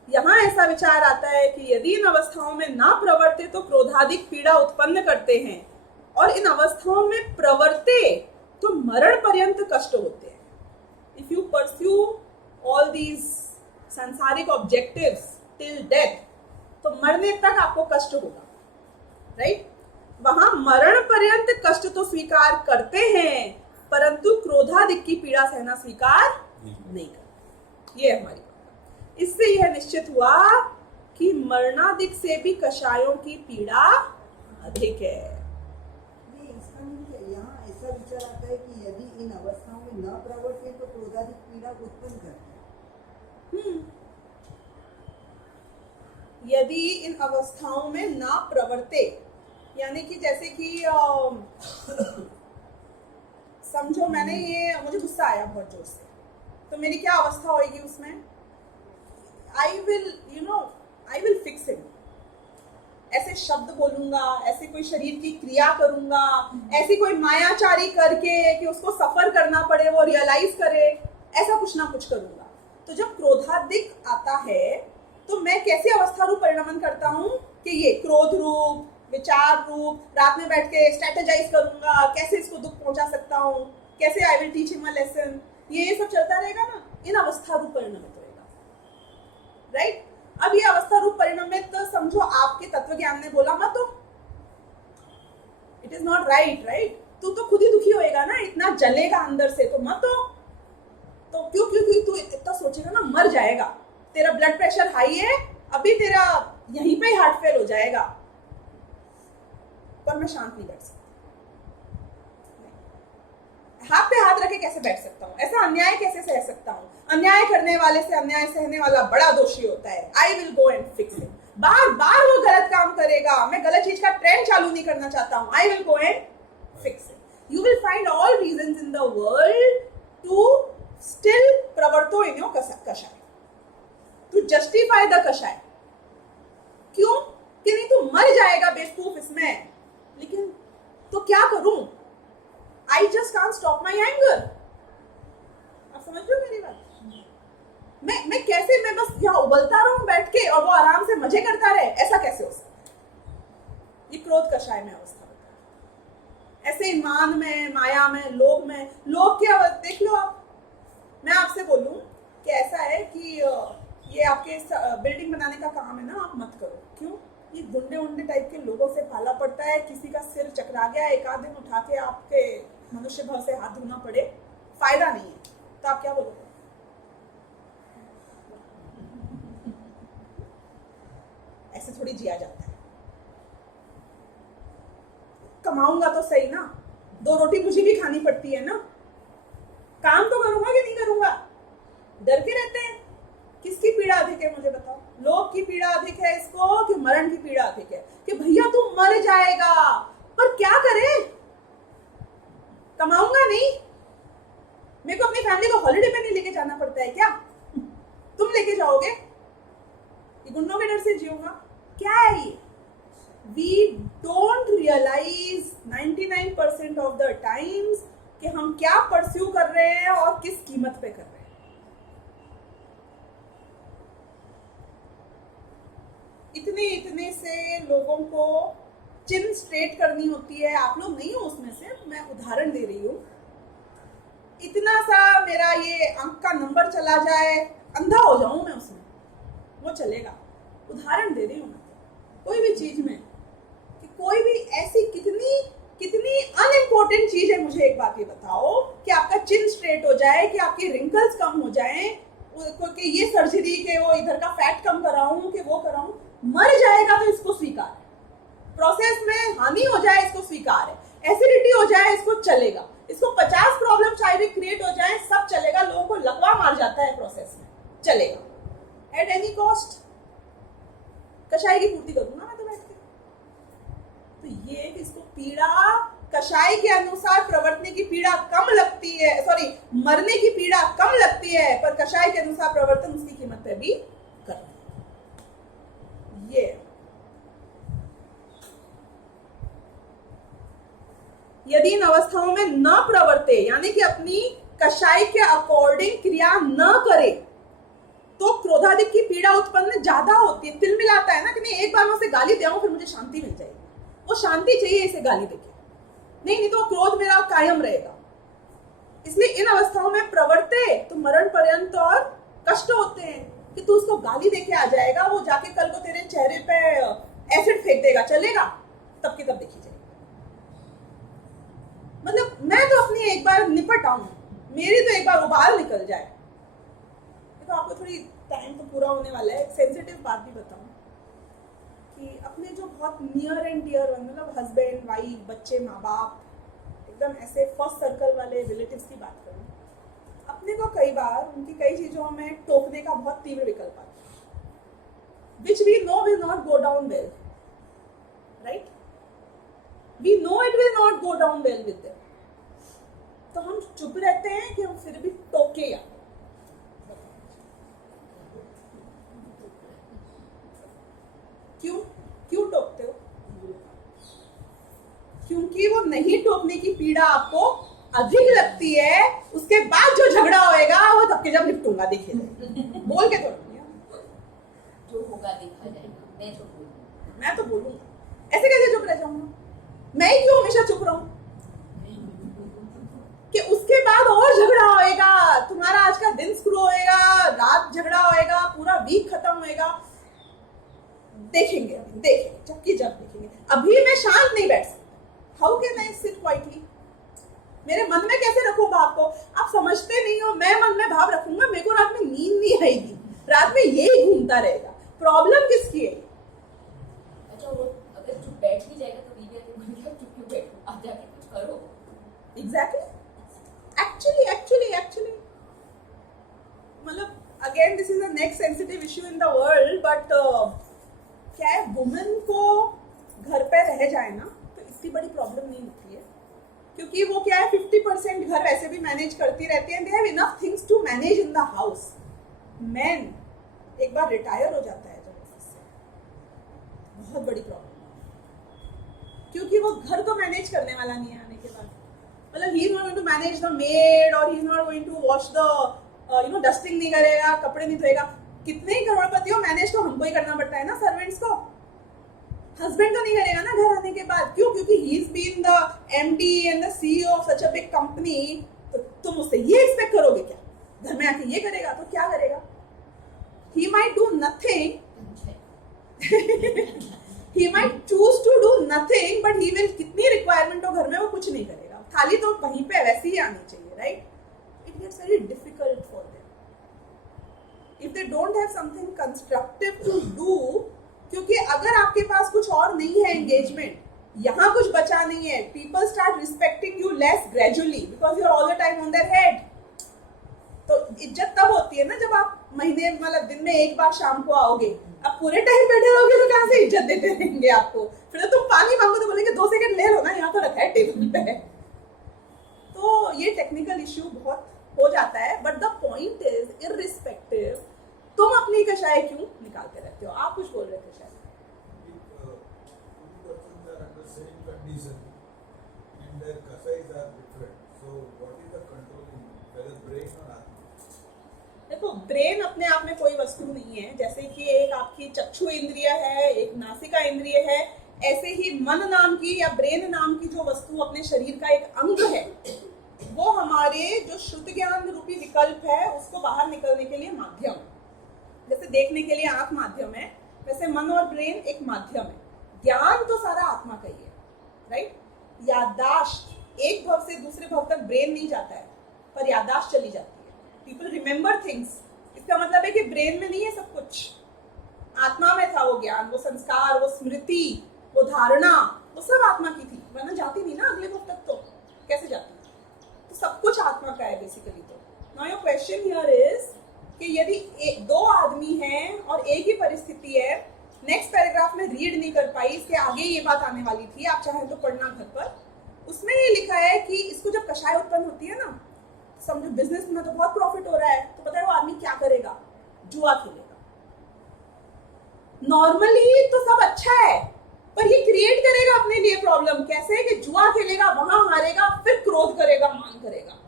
यहाँ ऐसा विचार आता है कि यदि इन अवस्थाओं में ना प्रवर्ते तो क्रोधाधिक पीड़ा उत्पन्न करते हैं, और इन अवस्थाओं में प्रवर्ते तो मरण पर्यंत कष्ट होते हैं। If you pursue all these सांसारिक ऑब्जेक्टिव्स टिल डेथ, तो मरने तक आपको कष्ट होगा, राइट? वहां मरण पर्यंत कष्ट तो स्वीकार करते हैं, परंतु क्रोधाधिक की पीड़ा सहना स्वीकार नहीं करते। ये हमारी बात। इससे यह निश्चित हुआ कि मरणाधिक से भी कषायों की पीड़ा अधिक है। यहाँ ऐसा विचार आता है कि यदि इन अवस्थाओं में न प्रवर्ते तो क्रोधाधिक पीड़ा उत्पन्न करते हैं। यदि इन अवस्थाओं में ना प्रवर्ते, यानी कि जैसे कि समझो मैंने ये, मुझे गुस्सा आया बहुत जोर से, तो मेरी क्या अवस्था होगी उसमें? I will fix it. ऐसे शब्द बोलूंगा, ऐसे कोई शरीर की क्रिया करूंगा, ऐसी कोई मायाचारी करके कि उसको सफर करना पड़े, वो रियलाइज करे, ऐसा कुछ ना कुछ करूंगा। तो जब क्रोधाधिक आता है तो मैं कैसी अवस्था रूप परिणमन करता हूँ कि ये क्रोध रूप, विचार रूप, रात में बैठ के स्ट्रेटेजाइज करूंगा, कैसे इसको दुख पहुंचा सकता हूँ, कैसे I will teach him a lesson, ये सब चलता रहेगा ना, इन अवस्था रूप परिणमित होगा, राइट? अब ये अवस्था रूप परिणमित तो समझो आपके तत्व ज्ञान ने बोला मत हो, it is not right, right? तू तो खुद ही दुखी होएगा ना, इतना जलेगा अंदर से, तो मत हो। तो क्यों क्यों क्यों तू इतना सोचेगा ना, मर जाएगा, तेरा ब्लड प्रेशर हाई है, अभी तेरा यहीं पे ही हार्ट फेल हो जाएगा, पर मैं शांत नहीं बैठ सकती। हाथ पे हाथ रखे कैसे बैठ सकता हूँ? ऐसा अन्याय कैसे सह सकता हूँ? अन्याय करने वाले से अन्याय सहने वाला बड़ा दोषी होता है। I will go and fix it. बार बार वो गलत काम करेगा, मैं गलत चीज का ट्रेंड चालू नहीं करना चाहता हूँ। I will go and fix it. You will find all reasons in the world to still प्रवर्तो इन योर कषाय, टू जस्टिफाई द कषाय। क्यों? कि नहीं तू मर जाएगा बेवकूफ इसमें, लेकिन तो क्या करूं? I just can't stop my anger. आप समझ रहे हो मेरी बात? मैं कैसे, मैं बस यहाँ उबलता रहूं बैठ के और वो आराम से मजे करता रहे, ऐसा कैसे हो सकता है? ये क्रोध कषाय में अवस्था होता है। ऐसे मान में, माया में, लोभ में, लोभ की अवस्था देख लो आप। मैं आपसे बोलूं कि ऐसा है कि ये आपके बिल्डिंग बनाने का काम है ना, आप मत करो। क्यों? ये गुंडे उंडे टाइप के लोगों से पाला पड़ता है, किसी का सिर चकरा गया, एक आध दिन उठा के आपके मनुष्य भाव से हाथ धोना पड़े, फायदा नहीं है, तो आप क्या बोलोगे? ऐसे थोड़ी जिया जाता है। कमाऊंगा तो सही ना, 2 रोटी मुझे भी खानी पड़ती है ना, काम तो करूंगा कि नहीं करूंगा? डर के रहते हैं। किसकी पीड़ा अधिक है मुझे बताओ? लोभ की पीड़ा अधिक है इसको कि मरण की पीड़ा अधिक है? कि भैया तू मर जाएगा, पर क्या करे, कमाऊंगा नहीं, मेरे को अपनी फैमिली को हॉलिडे पे नहीं लेके जाना पड़ता है क्या? तुम लेके जाओगे? ये गुंडों के डर से जियूंगा? क्या है ये? We don't realise 99% of the times कि हम क्या परस्यू कर रहे हैं और किस कीमत पे कर रहे हैं। इतने से लोगों को चिन स्ट्रेट करनी होती है। आप लोग नहीं हो उसमें से, मैं उदाहरण दे रही हूँ। इतना सा मेरा ये अंक का नंबर चला जाए, अंधा हो जाऊं मैं उसमें, वो चलेगा। उदाहरण दे रही हूँ मैं कोई भी चीज में, कि कोई भी ऐसी कितनी अनइम्पोर्टेंट चीज है। मुझे एक बात ये बताओ कि आपका चिन स्ट्रेट हो जाए, कि आपके रिंकल्स कम हो जाए, कि ये सर्जरी के वो इधर का फैट कम कराऊं कि वो कराऊं, मर जाएगा तो इसको स्वीकार है। प्रोसेस में हानि हो जाए इसको स्वीकार है, एसिडिटी हो जाए इसको चलेगा, इसको 50 प्रॉब्लम शारीरिक क्रिएट हो जाए सब चलेगा, लोगों को लकवा मार जाता है प्रोसेस में, चलेगा एट एनी कॉस्ट। कषाय की पूर्ति करूंगा मैं तो बैठ के। तो ये इसको पीड़ा कषाय के अनुसार प्रवर्तने की पीड़ा कम लगती है, सॉरी मरने की पीड़ा कम लगती है, पर कषाय के अनुसार प्रवर्तन उसकी कीमत पे भी करना। ये यदि इन अवस्थाओं में न प्रवर्ते, यानी कि अपनी कषाय के अकॉर्डिंग क्रिया न करे, तो क्रोधाधिक की पीड़ा उत्पन्न ज्यादा होती है। तिल मिलाता है ना कि नहीं, एक बार मैं उसे गाली दे आऊं फिर मुझे शांति मिल जाएगी, वो शांति चाहिए इसे गाली देके, नहीं तो क्रोध मेरा कायम रहेगा। इसलिए इन अवस्थाओं में प्रवर्ते तो मरण पर्यंत और कष्ट होते हैं, कि तू उसको गाली देके आ जाएगा, वो जाके कल को तेरे चेहरे पे एसिड फेंक देगा, चलेगा? तब की तब देखी जाएगी। मतलब मैं तो अपनी एक बार निपट आऊं, मेरी तो एक बार उबाल निकल जाए। तो आपको थोड़ी टाइम तो पूरा होने वाला है, एक सेंसिटिव बात भी बताऊं कि अपने जो बहुत नियर एंड डियर, मतलब हस्बैंड वाइफ, बच्चे, माँ बाप, एकदम ऐसे फर्स्ट सर्कल वाले रिलेटिव्स की बात करूं, अपने को कई बार उनकी कई चीजों में टोकने का बहुत तीव्र विकल्प आता है, which we know will not go down well, right? We know it will not go down well with them, तो हम चुप रहते हैं कि हम फिर भी टोके या क्यों क्यों टोकते हो? क्योंकि वो नहीं टोकने की पीड़ा आपको अधिक लगती है, उसके बाद जो झगड़ा होएगा वो तब के जब निपटूंगा, देखिए बोल के थोड़ा जो होगा देखा जाएगा। मैं तो बोलूंगा, ऐसे कैसे चुप रह जाऊंगा? मैं ही क्यों हमेशा चुप रहूं कि उसके बाद और झगड़ा होएगा, तुम्हारा आज का दिन शुरू होएगा, रात झगड़ा होएगा, पूरा वीक खत्म होएगा। देखेंगे जबकि जब देखेंगे, अभी मैं शांत नहीं बैठ सकती। How can I sit quietly? मेरे मन में कैसे रखूं भाव को? आप समझते नहीं हो, मैं मन में भाव रखूंगा, मेरे को रात में नींद नहीं आएगी, रात में यही घूमता रहेगा। प्रॉब्लम किसकी है? अच्छा, वो अगर चुप बैठ ही जाएगा तो बीवी आके बोलेगी आप चुप क्यों बैठो, आप जाके कुछ करो। एग्जैक्टली, एक्चुअली मतलब again this is the next sensitive issue in the world, but क्या है, वुमेन को घर पे रह जाए ना तो इतनी बड़ी प्रॉब्लम नहीं होती है, क्योंकि वो क्या है 50% घर वैसे भी मैनेज करती रहती है, they have enough things to manage in the house. Man एक बार रिटायर हो जाता है जब ऑफिस से, बहुत बड़ी प्रॉब्लम, क्योंकि वो घर तो मैनेज करने वाला नहीं है आने के बाद। मतलब he is not going to manage the maid, और he is not going to wash the dusting नहीं करेगा, कपड़े नहीं धोएगा। कितने ही करोड़पति हो, मैनेज तो हमको ही करना पड़ता है ना सर्वेंट्स को, हस्बैंड तो नहीं करेगा ना घर आने के बाद। क्यों? क्योंकि he is been the MD and the CEO of such a big company. तो तुम उससे ये एक्सपेक्ट करोगे क्या? घर में आके ये करेगा तो क्या करेगा? he might do nothing he might choose to do nothing, but he will, कितनी रिक्वायरमेंट हो घर में, वो कुछ नहीं करेगा, थाली तो वहीं पे वैसे ही आनी चाहिए, right? It gets very difficult for them if they don't have something constructive to do, क्योंकि अगर आपके पास कुछ और नहीं है एंगेजमेंट, यहाँ कुछ बचा नहीं है, people start respecting you less gradually because you are all the time on their head। तो इज्जत तब होती है ना जब आप महीने मतलब दिन में एक बार शाम को आओगे, अब पूरे टाइम बैठे रहोगे तो कहाँ से इज्जत देते रहेंगे आपको? फिर तो तुम पानी मांगो तो बोलेंगे 2 सेकंड ले लो ना, यहाँ तो रखा है टेबल पे। तो ये टेक्निकल इश्यू बहुत हो जाता है, but the point is irrespective तुम अपनी कशाय क्यों निकालते रहते हो? आप कुछ बोल रहे थे शायद। देखो, ब्रेन अपने आप में कोई वस्तु नहीं है, जैसे कि एक आपकी चक्षु इंद्रिय है, एक नासिका इंद्रिय है, ऐसे ही मन नाम की या ब्रेन नाम की जो वस्तु अपने शरीर का एक अंग है, वो हमारे जो शुद्ध ज्ञान रूपी विकल्प है उसको बाहर निकलने के लिए माध्यम। जैसे देखने के लिए आंख माध्यम है, वैसे मन और ब्रेन एक माध्यम है। ज्ञान तो सारा आत्मा का ही है, राइट? याददाश्त एक भव से दूसरे भव तक ब्रेन नहीं जाता है, पर याददाश्त चली जाती है। पीपल रिमेंबर थिंग्स, इसका मतलब है कि ब्रेन में नहीं है सब कुछ, आत्मा में था वो ज्ञान, वो संस्कार, वो स्मृति, वो धारणा, वो सब आत्मा की थी, वरना जाती नहीं ना अगले भव तक। तो कैसे जाती? तो सब कुछ आत्मा का है बेसिकली। तो now your question here is कि यदि 2 आदमी हैं और एक ही परिस्थिति है, नेक्स्ट पैराग्राफ में रीड नहीं कर पाई, इसके आगे ये बात आने वाली थी, आप चाहें तो पढ़ना घर पर। उसमें ये लिखा है कि इसको जब कषाय उत्पन्न होती है ना, समझो बिजनेस में तो बहुत प्रॉफिट हो रहा है, तो पता है वो आदमी क्या करेगा? जुआ खेलेगा। नॉर्मली तो सब अच्छा है, पर ये क्रिएट करेगा अपने लिए प्रॉब्लम। कैसे? कि जुआ खेलेगा, वहां हारेगा, फिर क्रोध करेगा, मान करेगा।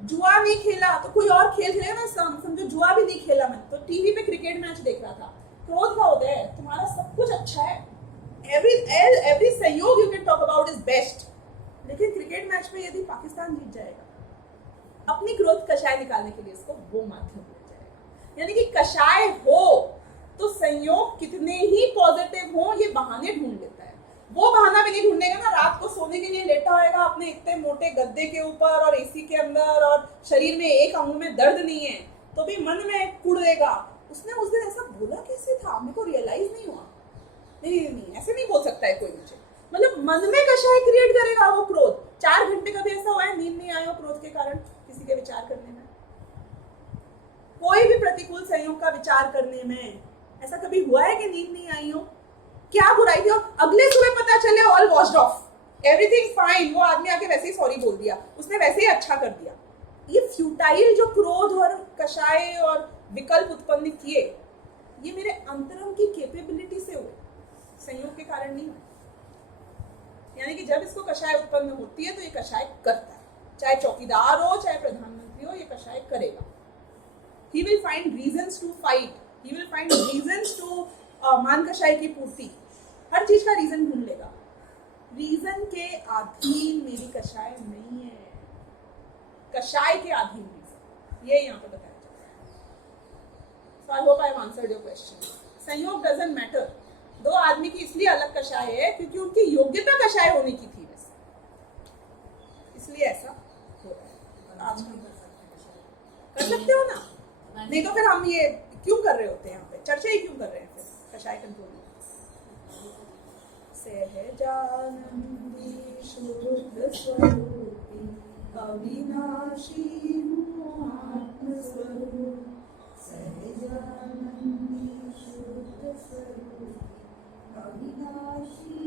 जुआ नहीं खेला तो कोई और खेल खेलेगा ना, समझो जुआ भी नहीं खेला मैं, तो टीवी पे क्रिकेट मैच देख रहा था, क्रोध का होता है, तुम्हारा सब कुछ अच्छा है, एवरी सहयोग you can talk about is best, लेकिन क्रिकेट मैच में यदि पाकिस्तान जीत जाएगा, अपनी क्रोध कषाय निकालने के लिए इसको वो माध्यम मिल जाएगा। यानी कि कषाय हो तो संयोग कितने ही पॉजिटिव हो, ये बहाने ढूंढ लेता है। वो बहाना भी नहीं ढूंढेगा ना, रात को सोने के लिए लेटा होएगा अपने इतने मोटे गद्दे के ऊपर और एसी के अंदर, और शरीर में एक अंग में दर्द नहीं है, तो भी मन में कुड़ेगा, उसने उस दिन ऐसा बोला कैसे था, मेरे को रियलाइज नहीं हुआ। नहीं, ऐसे नहीं बोल सकता है कोई मुझे। मतलब मन में कषाय क्रिएट करेगा वो क्रोध। 4 घंटे कभी ऐसा हुआ है नींद नहीं आई हो क्रोध के कारण किसी के विचार करने में? कोई भी प्रतिकूल संयोग का विचार करने में ऐसा कभी हुआ है कि नींद नहीं आई हो? क्या बुराई थी? और अगले सुबह पता चले all washed of, everything fine, वो आदमी आके वैसे ही सॉरी बोल दिया, उसने वैसे ही अच्छा कर दिया। ये फ्यूटाइल जो क्रोध और कषाय और विकल्प उत्पन्न किए, ये मेरे अंतरंग की कैपेबिलिटी से हुए, संयोग के कारण नहीं हुए। यानी कि जब इसको कषाय उत्पन्न होती है तो ये कषाय करता है, चाहे चौकीदार हो चाहे प्रधानमंत्री हो, ये कषाय करेगा। He will find reasons to fight, he will find reasons to मान कषाय की पूर्ति, हर चीज का रीजन ढूंढ लेगा। रीजन के अधीन मेरी कषाय नहीं है, कषाय के अधीन रीजन, ये यहाँ पे बताया जाता है। So I hope I have answered your question. संयोग doesn't matter। दो आदमी की इसलिए अलग कषाय है क्योंकि उनकी योग्यता कषाय होने की थी, वैसे इसलिए ऐसा हो रहा है। आज हम कर सकते हो ना, नहीं तो फिर हम ये क्यों कर रहे होते हैं, यहाँ पे चर्चा ही क्यों कर रहे हैं फिर कषाय कंट्रोल में। सहजानंदी शुद्ध स्वरूपी अविनाशी आत्मस्वरूप, सहजानंदी शुद्ध स्वरूपी अविनाशी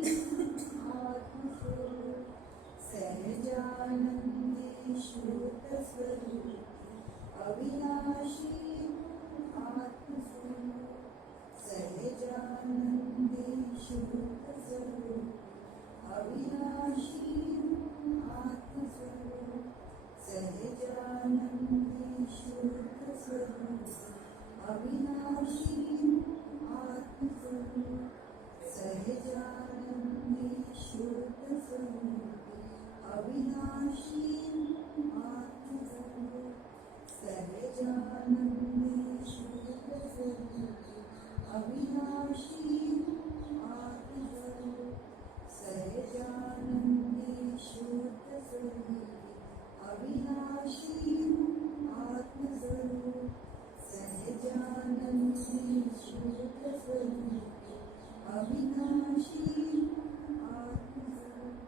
आत्मस्वरूप, सहजानंदी शुद्ध स्वरूपी अविनाशी आत्मस्वरूप, सहजानंदी शुद्ध स्वरूप अविनाशी आत्मस्वरूप, सहजानंदी शुद्ध स्वरूप अविनाशी आत्मस्वरूप, सहजानंदी शुद्ध स्वरूप अविनाशी आत्मस्वरूप, सहजानंदी शुद्ध स्वरूप अविनाशी आत्मस्वरूप, सहजानंदी शुद्ध स्वरूप अविनाशी आत्मस्वरूप, सहजानंदी शुद्ध स्वरूप अविनाशी आत्मस्वरूप।